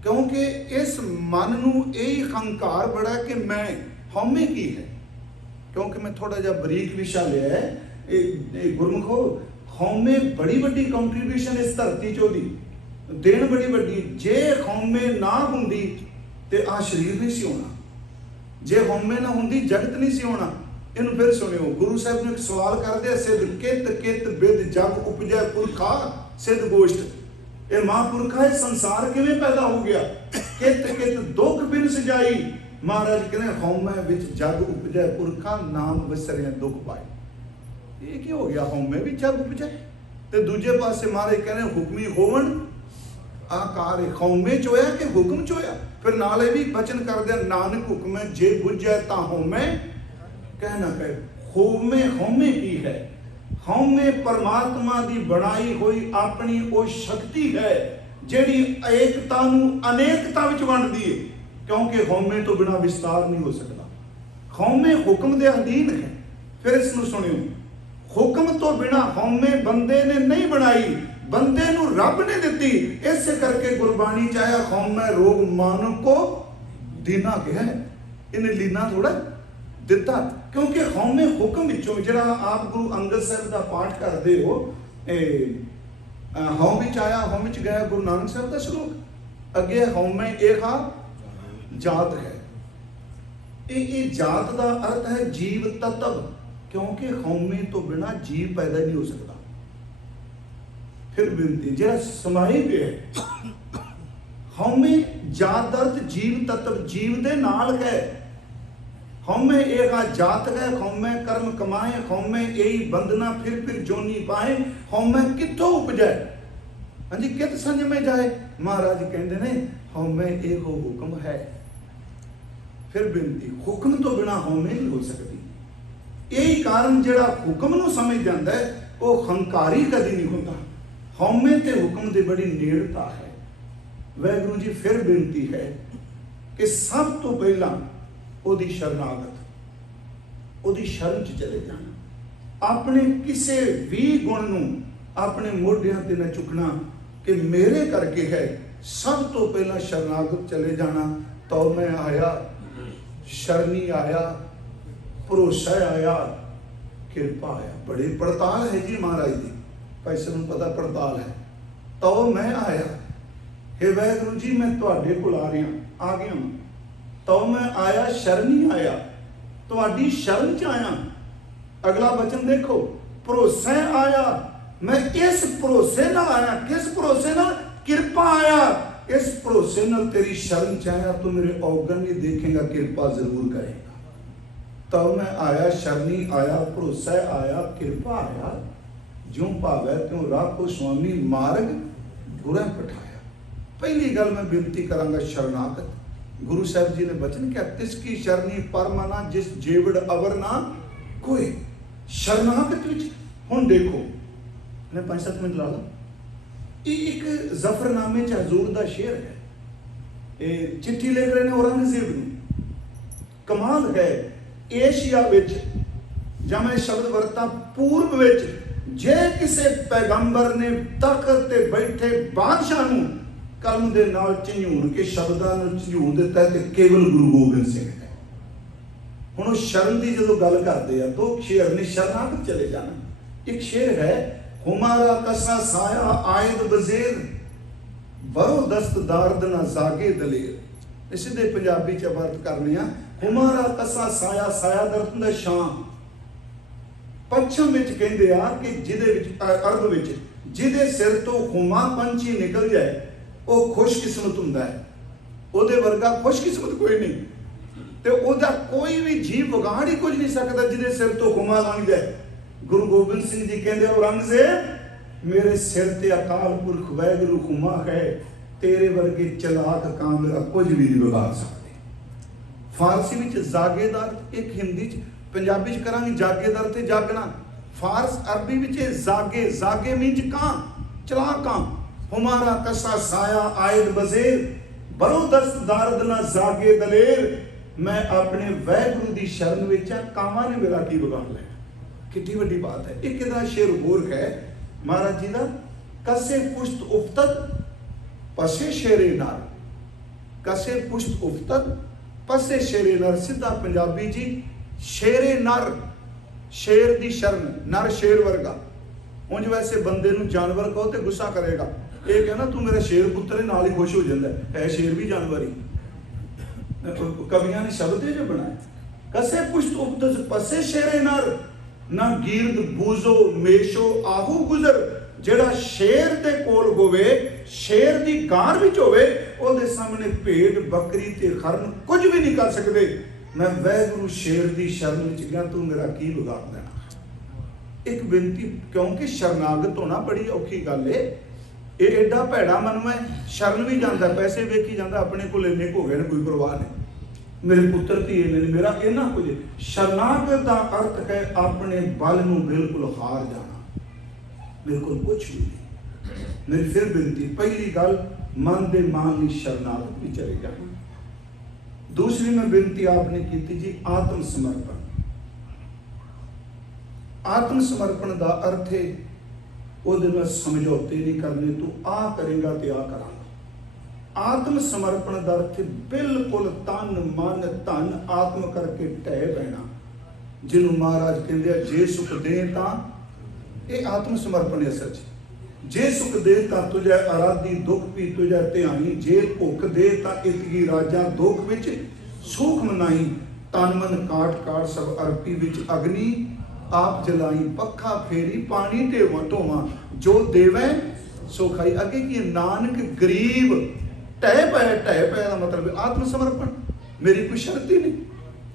क्योंकि इस मन नूं यही हंकार बड़ा कि मैं हौमे की है। क्योंकि मैं थोड़ा जा बरीक विशा लिया है, गुरमुखो हौमे बड़ी बड़ी कंट्रीब्यूशन इस धरती चो दी देन बड़ी बड़ी। जे हौमे ना हुंदी ते आ शरीर नहीं सी होना, जे हौमे ना हुंदी जगत नहीं सी होना। इनू फिर सुनियो, गुरु साहब ने एक सवाल करते, सिद्ध कित कित बिद जग उपजै पुरखा सिद्ध गोष्ठ। ये महापुरखा ये संसार किवें पैदा हो गया? कित कित दुख बिन सजाई। महाराज कहने हौमे विच जग उपजै पुरखा, नाम विसरिया दुख पाए। ये की हो गया? हौमे भी जग उपजै, ते दूजे पासे महाराज कहने हुक्मी होवन आकार। हौमे च होया कि हुक्म च होया? फिर नाले भी बचन कर दिया, नानक हुक्म जे बुझै ता हौमे कहना कहे। हौमे हौमे की है? हौमे परमात्मा की बनाई हुई अपनी वो शक्ति है जिहड़ी एकता नूं अनेकता विच वंडदी है। क्योंकि हौमे तो बिना विस्तार नहीं हो सकता। हौमे हुक्म दे अधीन है। फिर इसनूं सुनियो, हुक्म तो बिना हौमे बंदे ने नहीं बनाई, बंदे नूं रब ने दिती। इस करके गुरबाणी चाहे हौमे रोग मन को दीना कहा है, इन्हें लीना थोड़ा दिता। क्योंकि हौमे हुक्म विचों जिहड़ा आप गुरु अंगद साहब का पाठ करते हो, हौम विच आया हौम विच गया, गुरु नानक साहब का श्लोक अगे हौमे एक जात है। ये जात का अर्थ है जीव तत्व, क्योंकि हौमे तो बिना जीव पैदा नहीं हो सकता। फिर बिनती जरा समाई पे है, हौमे जात अर्थ जीव तत्व, जीव दे नाल है। हौमे एक जात है, हौमे कर्म कमाए, हौमे यही बंधना फिर जोनी पाए। हौमे कितों उपजे? हाँ जी, कित संज में जाए? महाराज कहते ने हौमे एक हुक्म है। फिर बिनती, हुक्म तो बिना हौमे नहीं हो सकती। यही कारण जिहड़ा हुक्म नूं समझ जाता है वो हंकारी कदी नहीं होता। हौमे ते हुक्म दी बड़ी नेड़ता है। वाहिगुरू जी फिर बेनती है कि सब तो पहला ओदी शरणागत, ओदी शरण च चले जाना। अपने किसी भी गुण नूं अपने मोढियां ते न चुकना कि मेरे करके है। सब तो पहला शरणागत चले जाना। तो मैं आया, शरणी आया, भरोसा आया, किरपा आया। बड़ी पड़ताल है जी महाराज की, भाई सानू पता पड़ताल है। तो मैं आया, हे वाहिगुरू जी मैं तुहाडे कोल आ गया। तो मैं आया, शरणी आया, तुहाडी शरण च आया। अगला वचन देखो, भरोसा आया। मैं इस भरोसे नाल आया। किस भरोसे नाल? किरपा आया। इस भरोसे नाल तेरी शरण च आया। तू मेरे औगण नहीं देखेगा, किरपा जरूर करेगा। तो मैं आया, शरणी आया, भरोसा आया, किरपा आया। ज्यों भावै त्यों राखो स्वामी, मार्ग बुरा पठाया। पहली गल मैं बेनती करांगा, शरणागत। गुरु साहब जी ने वचन क्या, तिसकी शरणी परमाना जिस जेवड़ अवर ना कोई। शरणागत विच हुण देखो, मैं 5-7 मिनट ला ला। एक जफरनामे च हजूर दा शेर है। ये चिट्ठी लिख रहे ने औरंगजेब नूं। कमाल है, एशिया विच जां मैं शब्द वरता पूर्व विच जे किसे पैगंबर ने तख्त ते बैठे बादशाह नूं कलम दे नाल झंझूण के शब्दां नूं झंझूण दिता है ते केवल गुरु गोबिंद सिंह है। हुण शरण की जो गल करते हैं तो शेर ने शरणागत चले जाना। एक शेर है, हुमारा कसा साया आयद बजेर, बरो दस्त दार्द ना जागे दलेर। इस दे पंजाबी च अर्थ करने आ, हुमारा कसा साया, साया दर्द दा छां। पश्चिम विच कहंदे आ कि जिहदे विच अर्ध विच जिहदे सिर तो हुमा पंछी निकल जाए वो खुशकिस्मत हुंदा है। ਉਹਦੇ वर्गा खुशकिस्मत कोई नहीं। तो ਉਹਦਾ कोई भी जीव ਵਿਗਾੜ ही कुछ नहीं सकता जिहदे सिर तो हुमा लंघ जाए। गुरु गोबिंद सिंह जी कहते औरंगजेब मेरे सिर ते अकाल पुरख वाहिगुरू हुमा है, तेरे वर्गे चलाक काम मेरा कुछ भी नहीं बिगाड़ सकते। फारसी में जागेदार, एक हिंदी च पंजाबी च करांगे जागेदार ते जागना। फारस अरबी में जागे, जागे मींज कां, चलाक कां। हुमारा कसा साया आयद बजेर, बरो दस्त दारद ना जागे दलेर। मैं अपने वाहिगुरू दी शरण विच आ, कावां ने मेरा की बिगाड़ लिया। कितनी बड़ी बात है। एक इहदा शेर होर है महाराज जी दा, कसे पुष्ट उफ्तत पसे शेरे नर। कसे पुष्ट उफ्तत पसे शेरे नर। सीधा पंजाबी जी, शेरे नर, शेर दी शरण, नर शेर वर्गा। उंज वैसे बंदे नूं जानवर कहो तो गुस्सा करेगा, ये कहना तू मेरा शेर पुत्र है, नाल ही खुश हो जाता है शेर भी जानवर ही। कवियां ने शब्द जो बनाए, कसे पुष्ट उफ्तत पसे शेरे नर, ना गिरद बूजो मेशो आहू गुजर। जेड़ा शेर दे कोल होवे, शेर दी गार विच होवे, ओदे सामने भेड़ बकरी ते खरन कुछ भी नहीं कर सकते। मैं वाहिगुरू शेर दी शरण विच गया, तू मेरा की बिगाड़ देना। एक बेनती, क्योंकि शरणागत होना बड़ी औखी गल है। ये एडा भैड़ा मन है, शरण भी जाता, पैसे वेखी जाता, अपने को इन्ने हो गए, कोई परवाह नहीं, मेरे पुत्र धी ने मेरा इन्ना कुछ। शरणागत का अर्थ है अपने बल नूं बिल्कुल हार जाना, मेरे को कुछ भी नहीं। मेरी फिर बेनती, पहली गल मन दे मान ली शरणागत भी चले जाना। दूसरी मैं बेनती आपने की जी, आत्म समर्पण। आत्म समर्पण का अर्थ है ਉਹਦੇ ਨਾਲ समझौते नहीं करने, तू आ करेगा तो आ करांगा। आत्म समर्पण का अर्थ बिल्कुल तन मन धन आत्म करके ढह बहना, जिन्होंने महाराज कहते जे सुख दे तां, ये आत्म समर्पण है सच। जे सुख दे तां तुझे आराधी, दुख भी तुझे ध्यानी। जे भुख दे तां इतगी राजा, दुख विच सुख मनाई। तन मन काट काट सब अरपी विच अग्नि आप जलाई। पखा फेरी पानी ढोवा, जो देवे सो खाई। अगे की नानक गरीब ढह पाया, ढह पाया का मतलब आत्म समर्पण। मेरी कोई शर्त ही नहीं।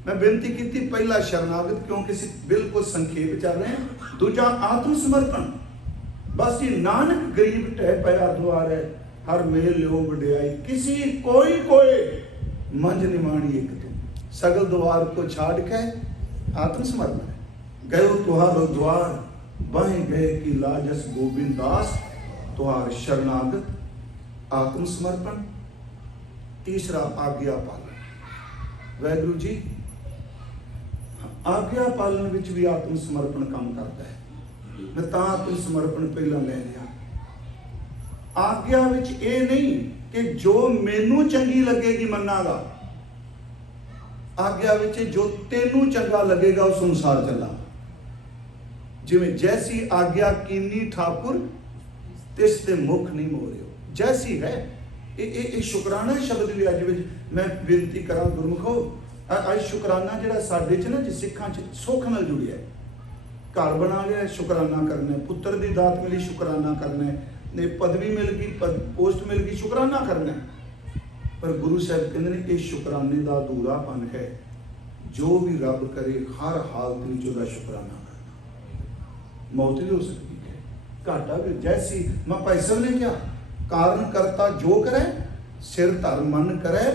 मैं बेनती की पहला शरणागत, क्योंकि बिल्कुल संखेप चल रहे हैं। दूजा आत्म समर्पण, बस ये नानक गरीब ढह पाया द्वार है, हर मेल लो वड्याई। किसी कोई मंझ निमाणी एक तू, सगल द्वार को छाड़ के आत्म समर्पण है। गयो तुहारो द्वार, बह गए की लाजस गोबिंद दास। तुहार शरणागत, आत्म समर्पण, तीसरा आज्ञा पालन। वाहिगुरू जी आज्ञा पालन विच भी आत्म समर्पण काम करता है। मैं तां आत्म समर्पण पहला ले लिया। आज्ञा विच ये नहीं कि जो मैनू चंगी लगेगी मन्नागा, आज्ञा विच जो तेनू चंगा लगेगा उस अनुसार चला। जिवें जैसी आज्ञा कीनी ठाकुर तिस ते मुख नहीं मोरियो, जैसी है। ये शुकराना शब्द भी अज मैं बेनती करा गुरमुखो, अज शुकराना जिहड़ा साडे च ना सिखां च सुख नाल जुड़िया है। घर बना लिया शुकराना करना, पुत्र दी दात मिली शुकराना करना, ने पदवी मिल गई, पोस्ट मिल गई शुकराना करना। पर गुरु साहब कहते हैं ये शुकराने का अधूरापन है। जो भी रब करे हर हालत में उसका शुकराना करना। मौत भी हो सकती है, घाटा भी, जैसी मैं भाई साहब ने क्या कारण करता जो करे सिर धर मन करे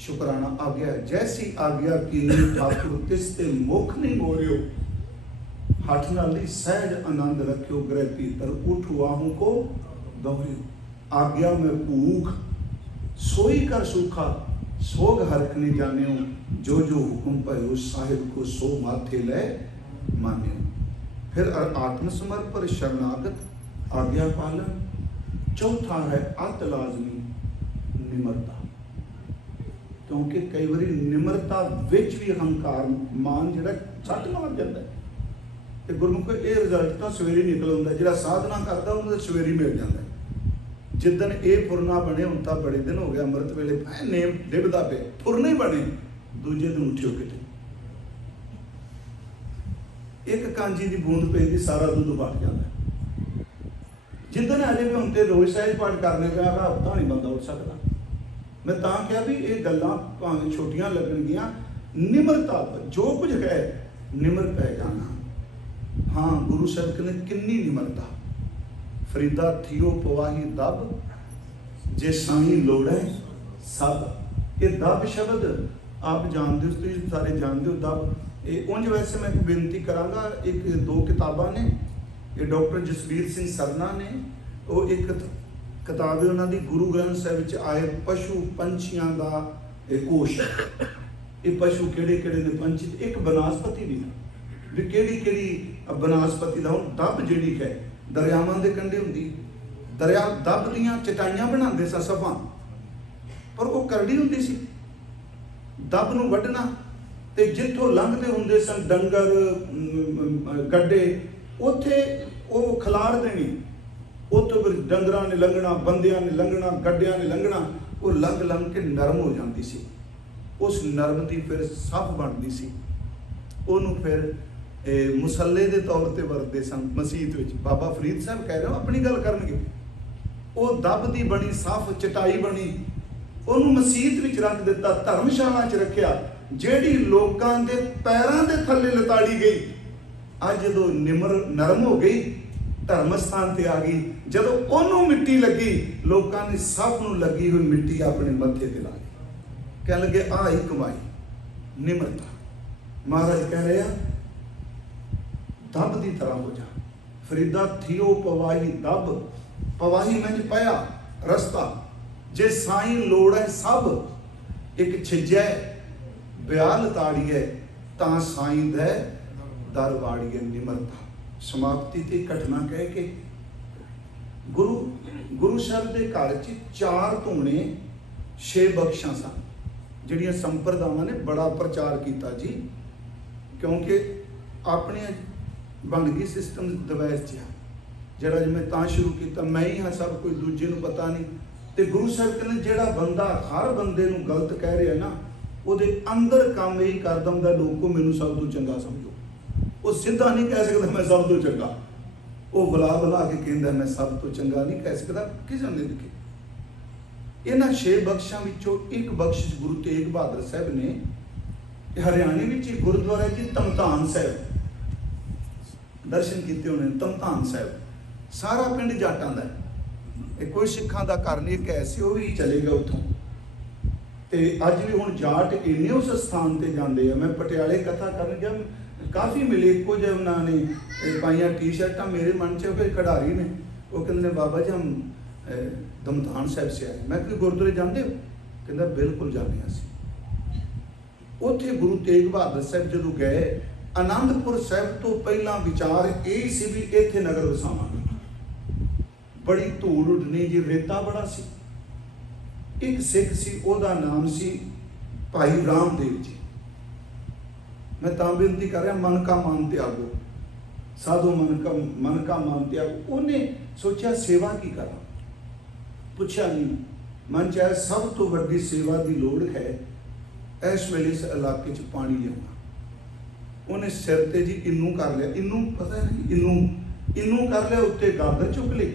शुकराना आज्ञा। जैसी आज्ञा की ठाकुर तिस ते मुख नहीं मोरियो, हठ नाली सहज आनंद रखियो, ग्रह भीतर उठ आहू को दोहरियो। आज्ञा में भूख सोई कर सूखा, सोग हरख नहीं जानियो, जो जो हुक्म भयो साहिब को सो माथे ले मानियो। फिर आत्मसमर्पण, शरणागत, आज्ञा पालन। चौथा है अत लाजमी निमरता, क्योंकि कई बार निमरता विच भी अहंकार मान जिहड़ा छट मार जाता है। तो गुरमुख ये रिजल्ट तो सवेरे निकल आता, जिहड़ा साधना करता उन्होंने सवेरे मिल जाता है। जिदन ये फुरना बने हूँ तो बड़े दिन हो गया, अमृत वेले नेम डिबदा पे फुरने बने, दूजे दिन उठियो किते एक कांजी की बूंद पे सारा दुध बट जाता है। जिदन अजे भी हम तो रोज सहज पाठ करने का हफ्ता नहीं बंदा उठ सकता। मैं तां कहा भी ये गल्लां भावें छोटियां लगणगियां, निमरता जो कुछ है निमर पै जाना। हाँ गुरु साहब कहते किन्नी निमरता, फरीदा थियो पवाही दब, जे साई लोड़े सब। ये दब शब्द आप जानते हो, तुम सारे जानते हो दब। ये उंज वैसे मैं बेनती करांगा, एक दो किताबां ने, ये डॉक्टर जसवीर सिंह सरना ने, वो एक किताब है उन्होंने गुरु ग्रंथ साहिब आए पशु पंछियों का कोश। ये पशु केड़े केड़े ने पंछी, एक बनस्पति भी केड़ी बनस्पति का हुण दब जिहड़ी है दरियावां दे कंढे हुंदी, दरिया दब दियां चटाइयां बनाते सा सफां, पर वो करड़ी हुंदी सी। दब नूं वड्ढना ते जिथों लंघदे हुंदे सन डंगर गड्डे, उत्थे वो खलार देनी, उत्थों फिर डंगरां ने लंघना, बंदियां ने लंघना, गड्डियां ने लंघना, वो लंघ के नरम हो जाती सी। उस नरम की फिर सफ बनती सी, उन्होंने फिर मुसल्ले के तौर पर वरतते सन मसीत विच। बाबा फरीद साहब कह रहे हो अपनी गल करनगे, वो दब की बनी सफ चटाई बनी, उन्होंने मसीत विच रख दिता, धर्मशाला च रखिया, जिहड़ी लोकां दे पैरां दे थल्ले लताड़ी गई। अज जो नरम हो गई, धर्म स्थान पर आ गई, जदों उन्होंने मिट्टी लगी, लोगों ने सफ नूं लगी हुई मिट्टी अपने मत्थे ते ला दी, कह लगे आ ही कमाई निमरता। महाराज कह रहे हैं दब की तरह हो जा। फरीदा थियो पवाही दब, पवाही मंज पाया रस्ता, जे साई लोड़ है सब। एक छिजै ब्याल ताड़िए, तां साई दे दर वाड़िए निमरता। समाप्ति की घटना कह के गुरु साहब के घर च 4 धूने 6 बख्शा सन, जिहड़ियां संप्रदावां ने बड़ा प्रचार किया जी, क्योंकि अपने बन गई सिस्टम दवैस च जिहड़ा मैं तां शुरू किया, मैं ही हाँ सब, कोई दूजे नूं पता नहीं। तो गुरु साहब कहते जिहड़ा बंदा हर बंदे नूं गलत कह रहा ना, उहदे अंदर काम यही करदा हुंदा, लोगों मैनूं सब तो चंगा समझो। वो सीधा नहीं कह सकता मैं सब तो चंगा, वो बुला के कहता मैं सब तो चंगा नहीं कह सकता किसी ने लिखे। इन्हां 6 बख्शों विचों एक बख्शिश गुरु तेग बहादुर साहब ने हरियाणे में एक गुरुद्वारा जी तमतान साहब दर्शन किए उन्होंने। तमतान साहब सारा पिंड जाटां दा है, कोई सिखां दा घर नहीं, एक ऐसे वो भी चले गए उत्थों। तो अज भी हुण जाट इन्ने उस स्थान पर जाते हैं। मैं पटियाले कथा करन गया, काफ़ी मिले एको जे उन्होंने पाइया टी शर्टा, मेरे मन च कोई खिडारी ने वो कहते हैं बाबा जी हम दमदान साहब से आए। मैं कोई गुरुद्वारे जाते हो? कहता बिल्कुल जाने असीं। उत्थे गुरु तेग बहादुर साहब जदों गए, आनंदपुर साहब तो पहला विचार यही सी भी इत्थे नगर वसावांगे। बड़ी धूड़ उडनी जी, रेता बड़ा सी। एक सिख सी, उहदा नाम सी भाई रामदेव जी। मैं तां बेनती कर रहा, मन का मान त्यागो, साधु मन का मान त्यागो। उन्हें सोचा सेवा की करा, पूछा नहीं, मन चाहे सब तो वड्डी सेवा की लोड़ है इस वेले इस इलाके च पानी लियाना। उन्हें सिर ते जी इनू कर लिया, इनू पता नहीं इनू कर लिया, उत्ते गागर चुक ली।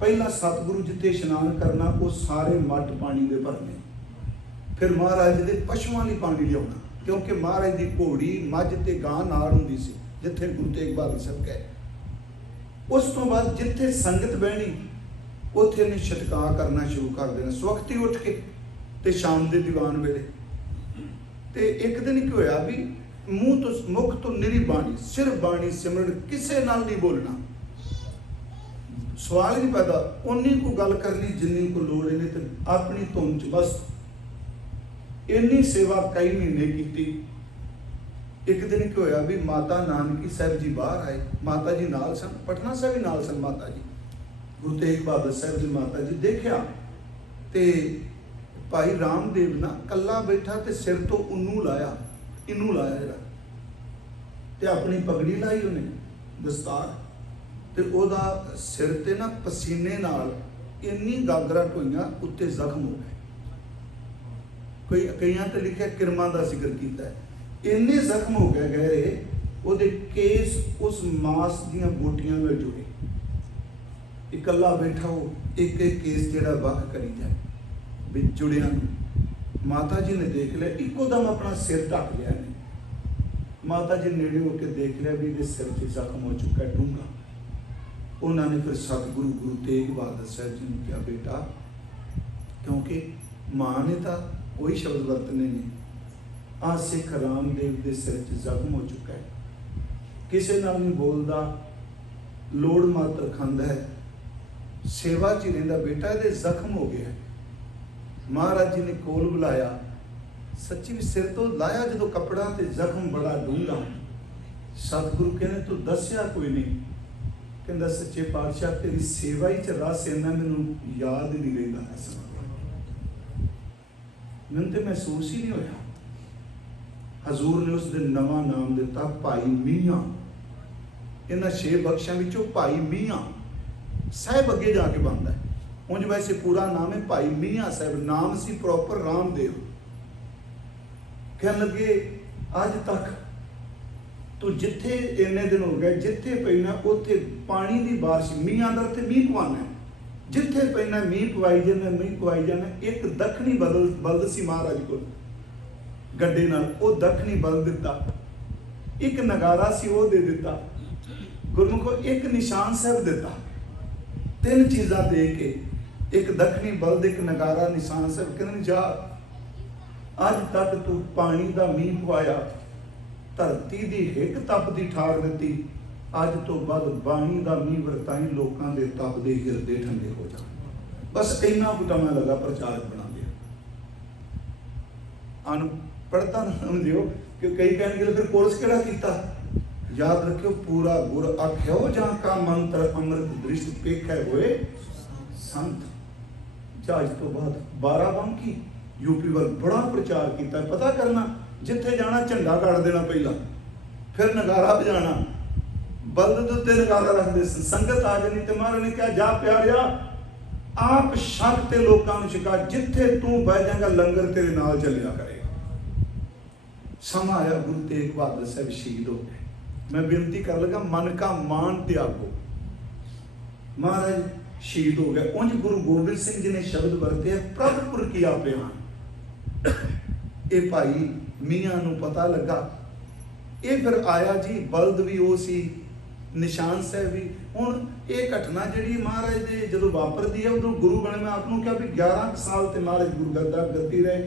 पहला सतगुरु जिते इशनान करना वो सारे मट पानी दे भरने, फिर महाराज दे पशुआं लई पानी लियाना, क्योंकि महाराज की घोड़ी मझ ते गां नाल हुंदी सी जिथे गुरु तेग बहादुर साहब गए। उस तो बाद जिथे संगत बहनी उत्थे ने छटका करना शुरू कर देना, स्वखती उठ के ते शाम के दीवान वेले। ते एक दिन की होया भी मूँह तो मुख तो निरी बाणी, सिर्फ बाणी सिमरन, किसे नाल नहीं बोलना, सवाल ही नहीं पैदा, उन्नी को गल करनी जिन्नी को लोड़ है, तो अपनी धुन च बस। इन्नी सेवा कई महीने की। एक दिन की होया भी माता नानकी साहब जी बाहर आए, माता जी नाल सन, पटना साहब भी नाल सन माता जी। गुरु तेग बहादुर साहब जी माता जी देखिया ते भाई रामदेव ना कला बैठा ते सिर तो इनू लाया जरा, ते अपनी पगड़ी लाई उन्हें दस्तार, ते ओदा सिर ते ना पसीने नाल इन्नी गागरा ढोइयां, उत्ते जख्म हो गए। कोई कईयां ते लिखिया किरमा का जिक्र किया है। इन्ने जख्म हो गए गहरे, ओदे केस उस मास दियां बोटियां नाल जुड़े। इकला बैठा हो एक एक केस जिहड़ा वख करी जाए भी जुड़िया। माता जी ने देख लिया, इको दम अपना सिर ढक लिया ने। माता जी नेड़े होकर देख लिया भी इहदे सिर से जख्म हो चुका है डूंगा। उन्होंने फिर सतगुरु गुरु तेग बहादुर साहब जी ने कहा बेटा, क्योंकि माँ ने तो कोई शब्द वरतने नहीं, आ सिख रामदेव के सिर च जख्म हो चुका है, किसी नाल नहीं बोलता, लोड़ मात्र खांदा है, सेवा च रहिंदा, बेटा ये जख्म हो गया। महाराज जी ने कोल बुलाया, सच्ची भी सिर तो लाया जो कपड़ा ते जख्म बड़ा डूंगा। सतगुरु कहने तू दसिया कोई नहीं, कहता सच्चे पातशाह तेरी सेवा ही च रस इन्ना मैनू याद ही नहीं रहिंदा, मैनूं ते महसूस ही नहीं होया। हजूर ने उस दिन नवा नाम दिता भाई मीआं। इन्हां 6 बख्शां विचों भाई मीआं साहब अगे जाके बनता है। उंज वैसे पूरा नाम है भाई मीआं साहब, नाम सी प्रॉपर रामदेव। कहने लगे अज तक तू जिथे इन्ने दिन हो गए जिथे पैना उत्थे पानी की बारिश, मीआं दा ते मीह पवाना है, जिथे पैना मीह पवाई जाना, मीह पवाई जाना। एक दखनी बल्द सी महाराज को गड्डे नाल, वो दखनी बल्द दिता, एक नगारा सी वो दे दिता, गुरमुखो एक निशान साहब दिता। 3 चीज़ां दे के, एक दखनी बल्द, एक नगारा, निशान साहब। कहने जा अज तक तू पानी का मीह पवाया, धरती की हिक तप की ठार दी, अज तो बाद बाणी का मीह वरताई, लोगों के तप के हिरदे ठंडे हो जाए। बस इन्ना बुटा मैं लगा प्रचारक बना दिया। अनपढ़ता ना समझियो कि कई कहेंगे फिर कोर्स केड़ा कीता। याद रखियो पूरा गुर आख्यो जहाँ का मंत्र अमृत दृष्टि पेखै होए संत। जहाज तो बाद 12 बम की यूपी वाल बड़ा प्रचार किया। पता करना जिथे जाना झंडा गाड़ देना पहला, फिर नगारा बजाना, बल्द उत्ते नगारा रखते संगत आ जानी। तो महाराज ने कहा जा प्यारिया आप शक ते लोगों को शिका, जिथे तू बह जाएगा लंगर तेरे नाल चलिया करेगा। समा आया गुरु तेग बहादुर साहब शहीद हो गए। मैं बेनती कर लगा मन का मान त्यागो, महाराज शहीद हो गए। उंज गुरु गोबिंद सिंह जी ने शब्द वरते हैं प्रभुपुर की आपे। ये भाई मीआं नूं पता लगा, ये फिर आया जी बल्द भी वो सी, निशान साहब भी। हुण ये घटना जी महाराज दे जदों वापरदी है उदों गुरु बने, मैं आपनूं कहा भी 11 साल ते महाराज गुरु गद्दी रहे।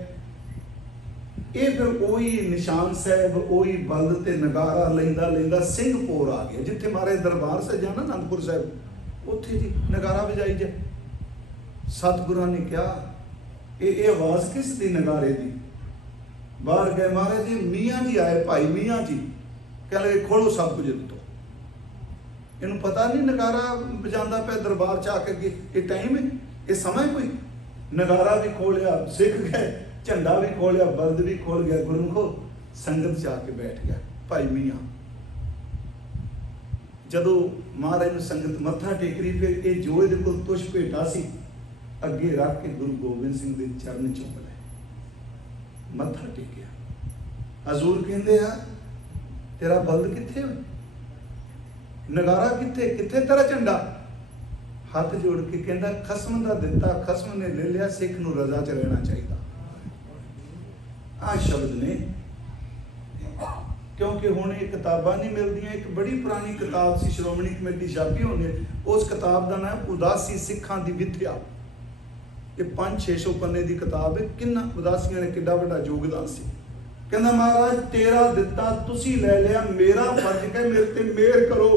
ये फिर वही निशान साहब वही बल्द ते नगारा लेंदा लेंदा सिंहपुर आ गया, जिथे महाराज दरबार सजाना आनंदपुर साहब, ਉੱਥੇ ਜੀ ਨਗਾਰਾ ਵਜਾਈ ਜਾਏ। ਸਤਿਗੁਰਾਂ ਨੇ ਕਿਹਾ ਇਹ ਆਵਾਜ਼ ਕਿਸ ਦੀ? ਨਗਾਰੇ ਦੀ। ਬਾਹਰ ਗਏ, ਮਹਾਰਾਜ ਜੀ ਮੀਆਂ ਜੀ ਆਏ, ਭਾਈ ਮੀਆਂ ਜੀ, ਕਹਿੰਦੇ ਖੋਲੋ ਸਭ ਕੁਝ ਦਿੱਤੋ। ਇਹਨੂੰ ਪਤਾ ਨਹੀਂ ਨਗਾਰਾ ਵਜਾਉਂਦਾ ਪਿਆ ਦਰਬਾਰ ਚ ਆ ਕੇ, ਅੱਗੇ ਇਹ ਟਾਈਮ ਹੈ, ਇਹ ਸਮਾਂ ਕੋਈ। ਨਗਾਰਾ ਵੀ ਖੋਲਿਆ, ਸਿੱਖ ਗਏ, ਝੰਡਾ ਵੀ ਖੋਲਿਆ, ਬਲਦ ਵੀ ਖੋਲ ਗਿਆ, ਗੁਰਮੁਖੋ ਸੰਗਤ ਚ ਆ ਕੇ ਬੈਠ ਗਿਆ ਭਾਈ ਮੀਆਂ। ਜਦੋਂ ਮਹਾਰਾਜ ਨੂੰ ਸੰਗਤ ਮੱਥਾ ਟੇਕ ਰਹੀ, ਫਿਰ ਇਹ ਜੋ ਇਹਦੇ ਕੋਲ ਤੁਸ਼ ਭੇਟਾ ਸੀ ਅੱਗੇ ਰੱਖ ਕੇ ਗੁਰੂ ਗੋਬਿੰਦ ਸਿੰਘ ਦੇ ਚਰਨ ਚੁੰਮ ਲਏ, ਮੱਥਾ ਟੇਕਿਆ। ਹਜ਼ੂਰ ਕਹਿੰਦੇ ਆ ਤੇਰਾ ਬਲਦ ਕਿੱਥੇ ਹੋਇਆ? ਨਗਾਰਾ ਕਿੱਥੇ? ਕਿੱਥੇ ਤੇਰਾ ਝੰਡਾ? ਹੱਥ ਜੋੜ ਕੇ ਕਹਿੰਦਾ ਖਸਮ ਦਾ ਦਿੱਤਾ, ਖਸਮ ਨੇ ਲੈ ਲਿਆ, ਸਿੱਖ ਨੂੰ ਰਜ਼ਾ ਚ ਰਹਿਣਾ ਚਾਹੀਦਾ। ਆ ਸ਼ਬਦ ਨੇ, ਕਿਉਂਕਿ ਹੁਣ ਇਹ ਕਿਤਾਬਾਂ ਨਹੀਂ ਮਿਲਦੀਆਂ। ਇੱਕ ਬੜੀ ਪੁਰਾਣੀ ਕਿਤਾਬ ਸੀ, ਸ਼੍ਰੋਮਣੀ ਕਮੇਟੀ ਛਾਪੀ ਹੋਣੀ, ਉਸ ਕਿਤਾਬ ਦਾ ਨਾਮ ਉਦਾਸੀ ਸਿੱਖਾਂ ਦੀ ਵਿਥਿਆ। ਇਹ 500-600 ਪੰਨੇ ਦੀ ਕਿਤਾਬ ਹੈ। ਕਿੰਨਾ ਉਦਾਸੀਆਂ ਨੇ ਕਿੱਡਾ ਵੱਡਾ ਯੋਗਦਾਨ ਸੀ। ਕਹਿੰਦਾ ਮਹਾਰਾਜ ਤੇਰਾ ਦਿੱਤਾ ਤੁਸੀਂ ਲੈ ਲਿਆ, ਮੇਰਾ ਫਰਜ਼ ਹੈ ਮੇਰੇ ਤੇ ਮਿਹਰ ਕਰੋ,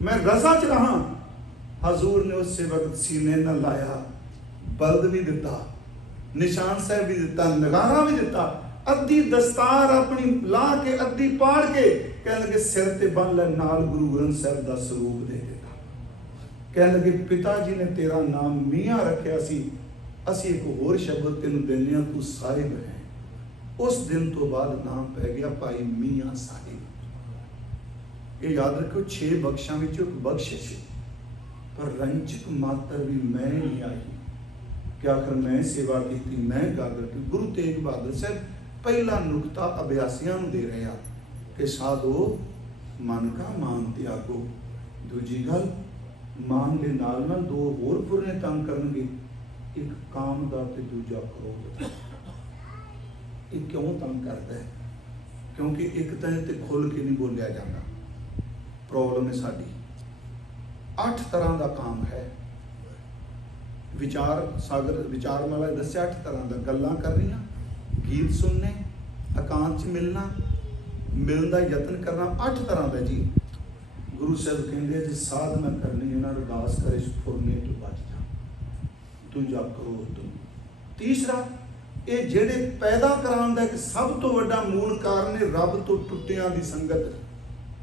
ਮੈਂ ਰਜ਼ਾ ਚ ਰਹਾ। ਹਜ਼ੂਰ ਨੇ ਉਸੇ ਵਕਤ ਸੀਨੇ ਨਾਲ ਲਾਇਆ, ਬਲਦ ਵੀ ਦਿੱਤਾ, ਨਿਸ਼ਾਨ ਸਾਹਿਬ ਵੀ ਦਿੱਤਾ, ਨਗਾਰਾ ਵੀ ਦਿੱਤਾ, ਅੱਧੀ ਦਸਤਾਰ ਆਪਣੀ ਲਾ ਕੇ ਅੱਧੀ ਪਾੜ ਕੇ ਕਹਿਣ ਲੱਗੇ ਸਿਰ ਤੇ ਬੰਨ ਲੈ, ਨਾਲ ਗੁਰੂ ਗ੍ਰੰਥ ਸਾਹਿਬ ਦਾ ਸਰੂਪ ਦੇ ਦਿੱਤਾ। ਕਹਿਣ ਲੱਗੇ ਪਿਤਾ ਜੀ ਨੇ ਤੇਰਾ ਨਾਮ ਮੀਆਂ ਰੱਖਿਆ ਸੀ, ਅਸੀਂ ਇੱਕ ਹੋਰ ਸ਼ਬਦ ਤੈਨੂੰ ਦਿੰਦੇ ਹਾਂ, ਤੂੰ ਸਾਹਿਬ ਹੈ। ਉਸ ਦਿਨ ਤੋਂ ਬਾਅਦ ਨਾਮ ਪੈ ਗਿਆ ਭਾਈ ਮੀਆਂ ਸਾਹਿਬ। ਇਹ ਯਾਦ ਰੱਖੋ 6 ਬਖਸ਼ਾਂ ਵਿੱਚੋਂ ਇੱਕ ਬਖਸ਼ਿਸ਼ ਹੈ, ਪਰ ਰੰਚਕ ਮਾਤਰ ਵੀ ਮੈਂ ਨਹੀਂ ਆਈ ਕਿ ਆਖਰ ਮੈਂ ਸੇਵਾ ਕੀਤੀ, ਮੈਂ ਗਾਗਰ ਕੀ। ਗੁਰੂ ਤੇਗ ਬਹਾਦਰ ਸਾਹਿਬ ਪਹਿਲਾ ਨੁਕਤਾ ਅਭਿਆਸੀਆਂ ਨੂੰ ਦੇ ਰਹੇ ਆ ਕਿ ਸਾਧੋ ਮਨ ਕਾ ਮਾਨ ਤਿਆਗੋ। ਦੂਜੀ ਗੱਲ, ਮਾਨ ਦੇ ਨਾਲ ਨਾਲ ਦੋ ਹੋਰ ਪੁਰਨੇ ਤੰਗ ਕਰਨਗੇ, ਇੱਕ ਕਾਮ ਦਾ ਤੇ ਦੂਜਾ ਕ੍ਰੋਧ ਦਾ। ਇਹ ਕਿਉਂ ਤੰਗ ਕਰਦਾ ਹੈ? ਕਿਉਂਕਿ ਇੱਕ ਤਾਂ ਇਹ ਤੇ ਖੁੱਲ ਕੇ ਨਹੀਂ ਬੋਲਿਆ ਜਾਂਦਾ। ਪ੍ਰੋਬਲਮ ਹੈ ਸਾਡੀ। 8 ਤਰ੍ਹਾਂ ਦਾ ਕਾਮ ਹੈ। ਵਿਚਾਰ ਸਾਗਰ ਵਿਚਾਰਮਾਲਾ ਦੱਸਿਆ 8 ਤਰ੍ਹਾਂ ਦਾ। ਗੱਲਾਂ ਕਰਨੀਆਂ, ਗੀਤ ਸੁਣਨੇ, ਇਕਾਂਤ ਚ ਮਿਲਣਾ, ਮਿਲਣ ਦਾ ਯਤਨ ਕਰਨਾ, 8 ਤਰ੍ਹਾਂ ਦਾ ਜੀ। ਗੁਰੂ ਸਾਹਿਬ ਕਹਿੰਦੇ ਜੇ ਸਾਧਨਾ ਕਰਨੀ ਇਹਨਾਂ ਅਰਦਾਸ ਕਰੇ ਫੁਰਨੇ ਤੋਂ ਬਚ ਜਾ, ਦੂਜਾ ਕ੍ਰੋਧ ਤੋਂ। ਤੀਸਰਾ, ਇਹ ਜਿਹੜੇ ਪੈਦਾ ਕਰਾਉਣ ਦਾ ਇੱਕ ਸਭ ਤੋਂ ਵੱਡਾ ਮੂਲ ਕਾਰਨ ਹੈ ਰੱਬ ਤੋਂ ਟੁੱਟਿਆਂ ਦੀ ਸੰਗਤ,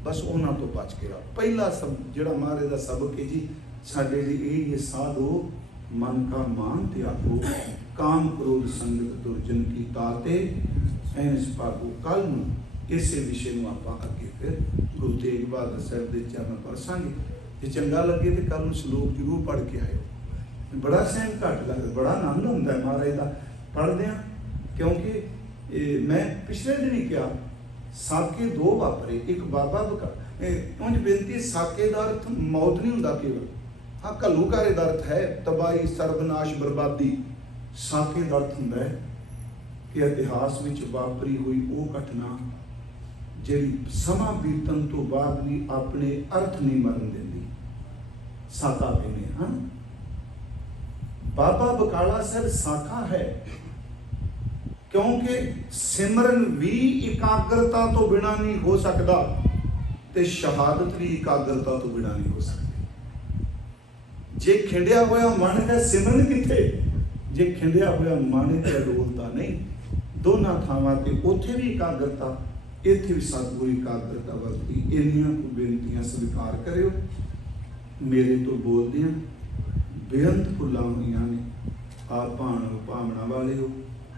ਬਸ ਉਹਨਾਂ ਤੋਂ ਬਚ ਕੇ ਰਹੋ। ਪਹਿਲਾ ਸਭ ਜਿਹੜਾ ਮਹਾਰਾਜ ਦਾ ਸਬਕ ਹੈ ਜੀ ਸਾਡੇ ਲਈ ਇਹ ਸਾਧੋ ਮਨ ਕਾ ਮਾਨ ਤਿਆਗੋ, ਕਾਮ ਕ੍ਰੋਧ ਸੰਗਤ ਦੁਰਜਨ ਕੀ ਤਾਤੇ ਐਨਸ ਭਾਗੋ। ਕੱਲ ਨੂੰ ਇਸੇ ਵਿਸ਼ੇ ਨੂੰ ਆਪਾਂ ਅੱਗੇ ਫਿਰ ਗੁਰੂ ਤੇਗ ਬਹਾਦਰ ਸਾਹਿਬ ਦੇ ਚਰਨ ਪਰਸਾਂਗੇ। ਜੇ ਚੰਗਾ ਲੱਗੇ ਤੇ ਕੱਲ ਨੂੰ ਸ਼ਲੋਕ ਜ਼ਰੂਰ ਪੜ੍ਹ ਕੇ ਆਇਓ। ਬੜਾ ਸਹਿਮ ਘੱਟ ਲੱਗਦਾ, ਬੜਾ ਆਨੰਦ ਹੁੰਦਾ ਹੈ ਮਹਾਰਾਜ ਦਾ ਪੜ੍ਹਦੇ ਹਾਂ। ਕਿਉਂਕਿ ਮੈਂ ਪਿਛਲੇ ਦਿਨ ਹੀ ਕਿਹਾ ਸਾਕੇ 2 ਵਾਪਰੇ। ਇੱਕ ਬਾਬਾ ਉਂਝ ਬੇਨਤੀ, ਸਾਕੇ ਦਾ ਅਰਥ ਮੌਤ ਨਹੀਂ ਹੁੰਦਾ ਕੇਵਲ, ਹਾਂ ਘੱਲੂਘਾਰੇ ਦਾ ਅਰਥ ਹੈ ਤਬਾਹੀ, ਸਰਬਨਾਸ਼, ਬਰਬਾਦੀ। ਸਾਕੇ ਦਾ ਅਰਥ ਹੁੰਦਾ ਹੈ ਕਿ ਇਤਿਹਾਸ ਵਿੱਚ ਵਾਪਰੀ ਹੋਈ ਉਹ ਘਟਨਾ ਜਿਹੜੀ ਸਮਾਂ ਬੀਤਣ ਤੋਂ ਬਾਅਦ ਵੀ ਆਪਣੇ ਅਰਥ ਨਹੀਂ ਮਰਨ ਦਿੰਦੀ। ਸਾਕਾ ਕਹਿੰਦੇ ਹਨ। ਬਾਬਾ ਬਕਾਲਾ ਸਾਹਿਬ ਸਾਕਾ ਹੈ ਕਿਉਂਕਿ ਸਿਮਰਨ ਵੀ ਇਕਾਗਰਤਾ ਤੋਂ ਬਿਨਾਂ ਨਹੀਂ ਹੋ ਸਕਦਾ ਤੇ ਸ਼ਹਾਦਤ ਵੀ ਇਕਾਗਰਤਾ ਤੋਂ ਬਿਨਾਂ ਨਹੀਂ ਹੋ ਸਕਦੀ। ਜੇ ਖਿੰਡਿਆ ਹੋਇਆ ਮਨ ਹੈ ਸਿਮਰਨ ਕਿੱਥੇ? ਜੇ ਖਿੰਡਿਆ ਹੋਇਆ ਮਨ ਤੇ ਅਡੋਲਤਾ ਨਹੀਂ। ਦੋਨਾਂ ਥਾਵਾਂ ਤੇ ਉੱਥੇ ਵੀ ਇਕਾਗਰਤਾ, ਇੱਥੇ ਵੀ ਸਤਿਗੁਰੂ ਇਕਾਗਰਤਾ ਵਰਤੀ। ਇੰਨੀਆਂ ਕੁ ਬੇਨਤੀਆਂ ਸਵੀਕਾਰ ਕਰਿਓ। ਮੇਰੇ ਤੋਂ ਬੋਲਦਿਆਂ ਬੇਅੰਤ ਭੁੱਲਾਂ ਹੋਈਆਂ ਨੇ, ਆਪ ਭਾਣ ਭਾਵਨਾ ਵਾਲਿਓ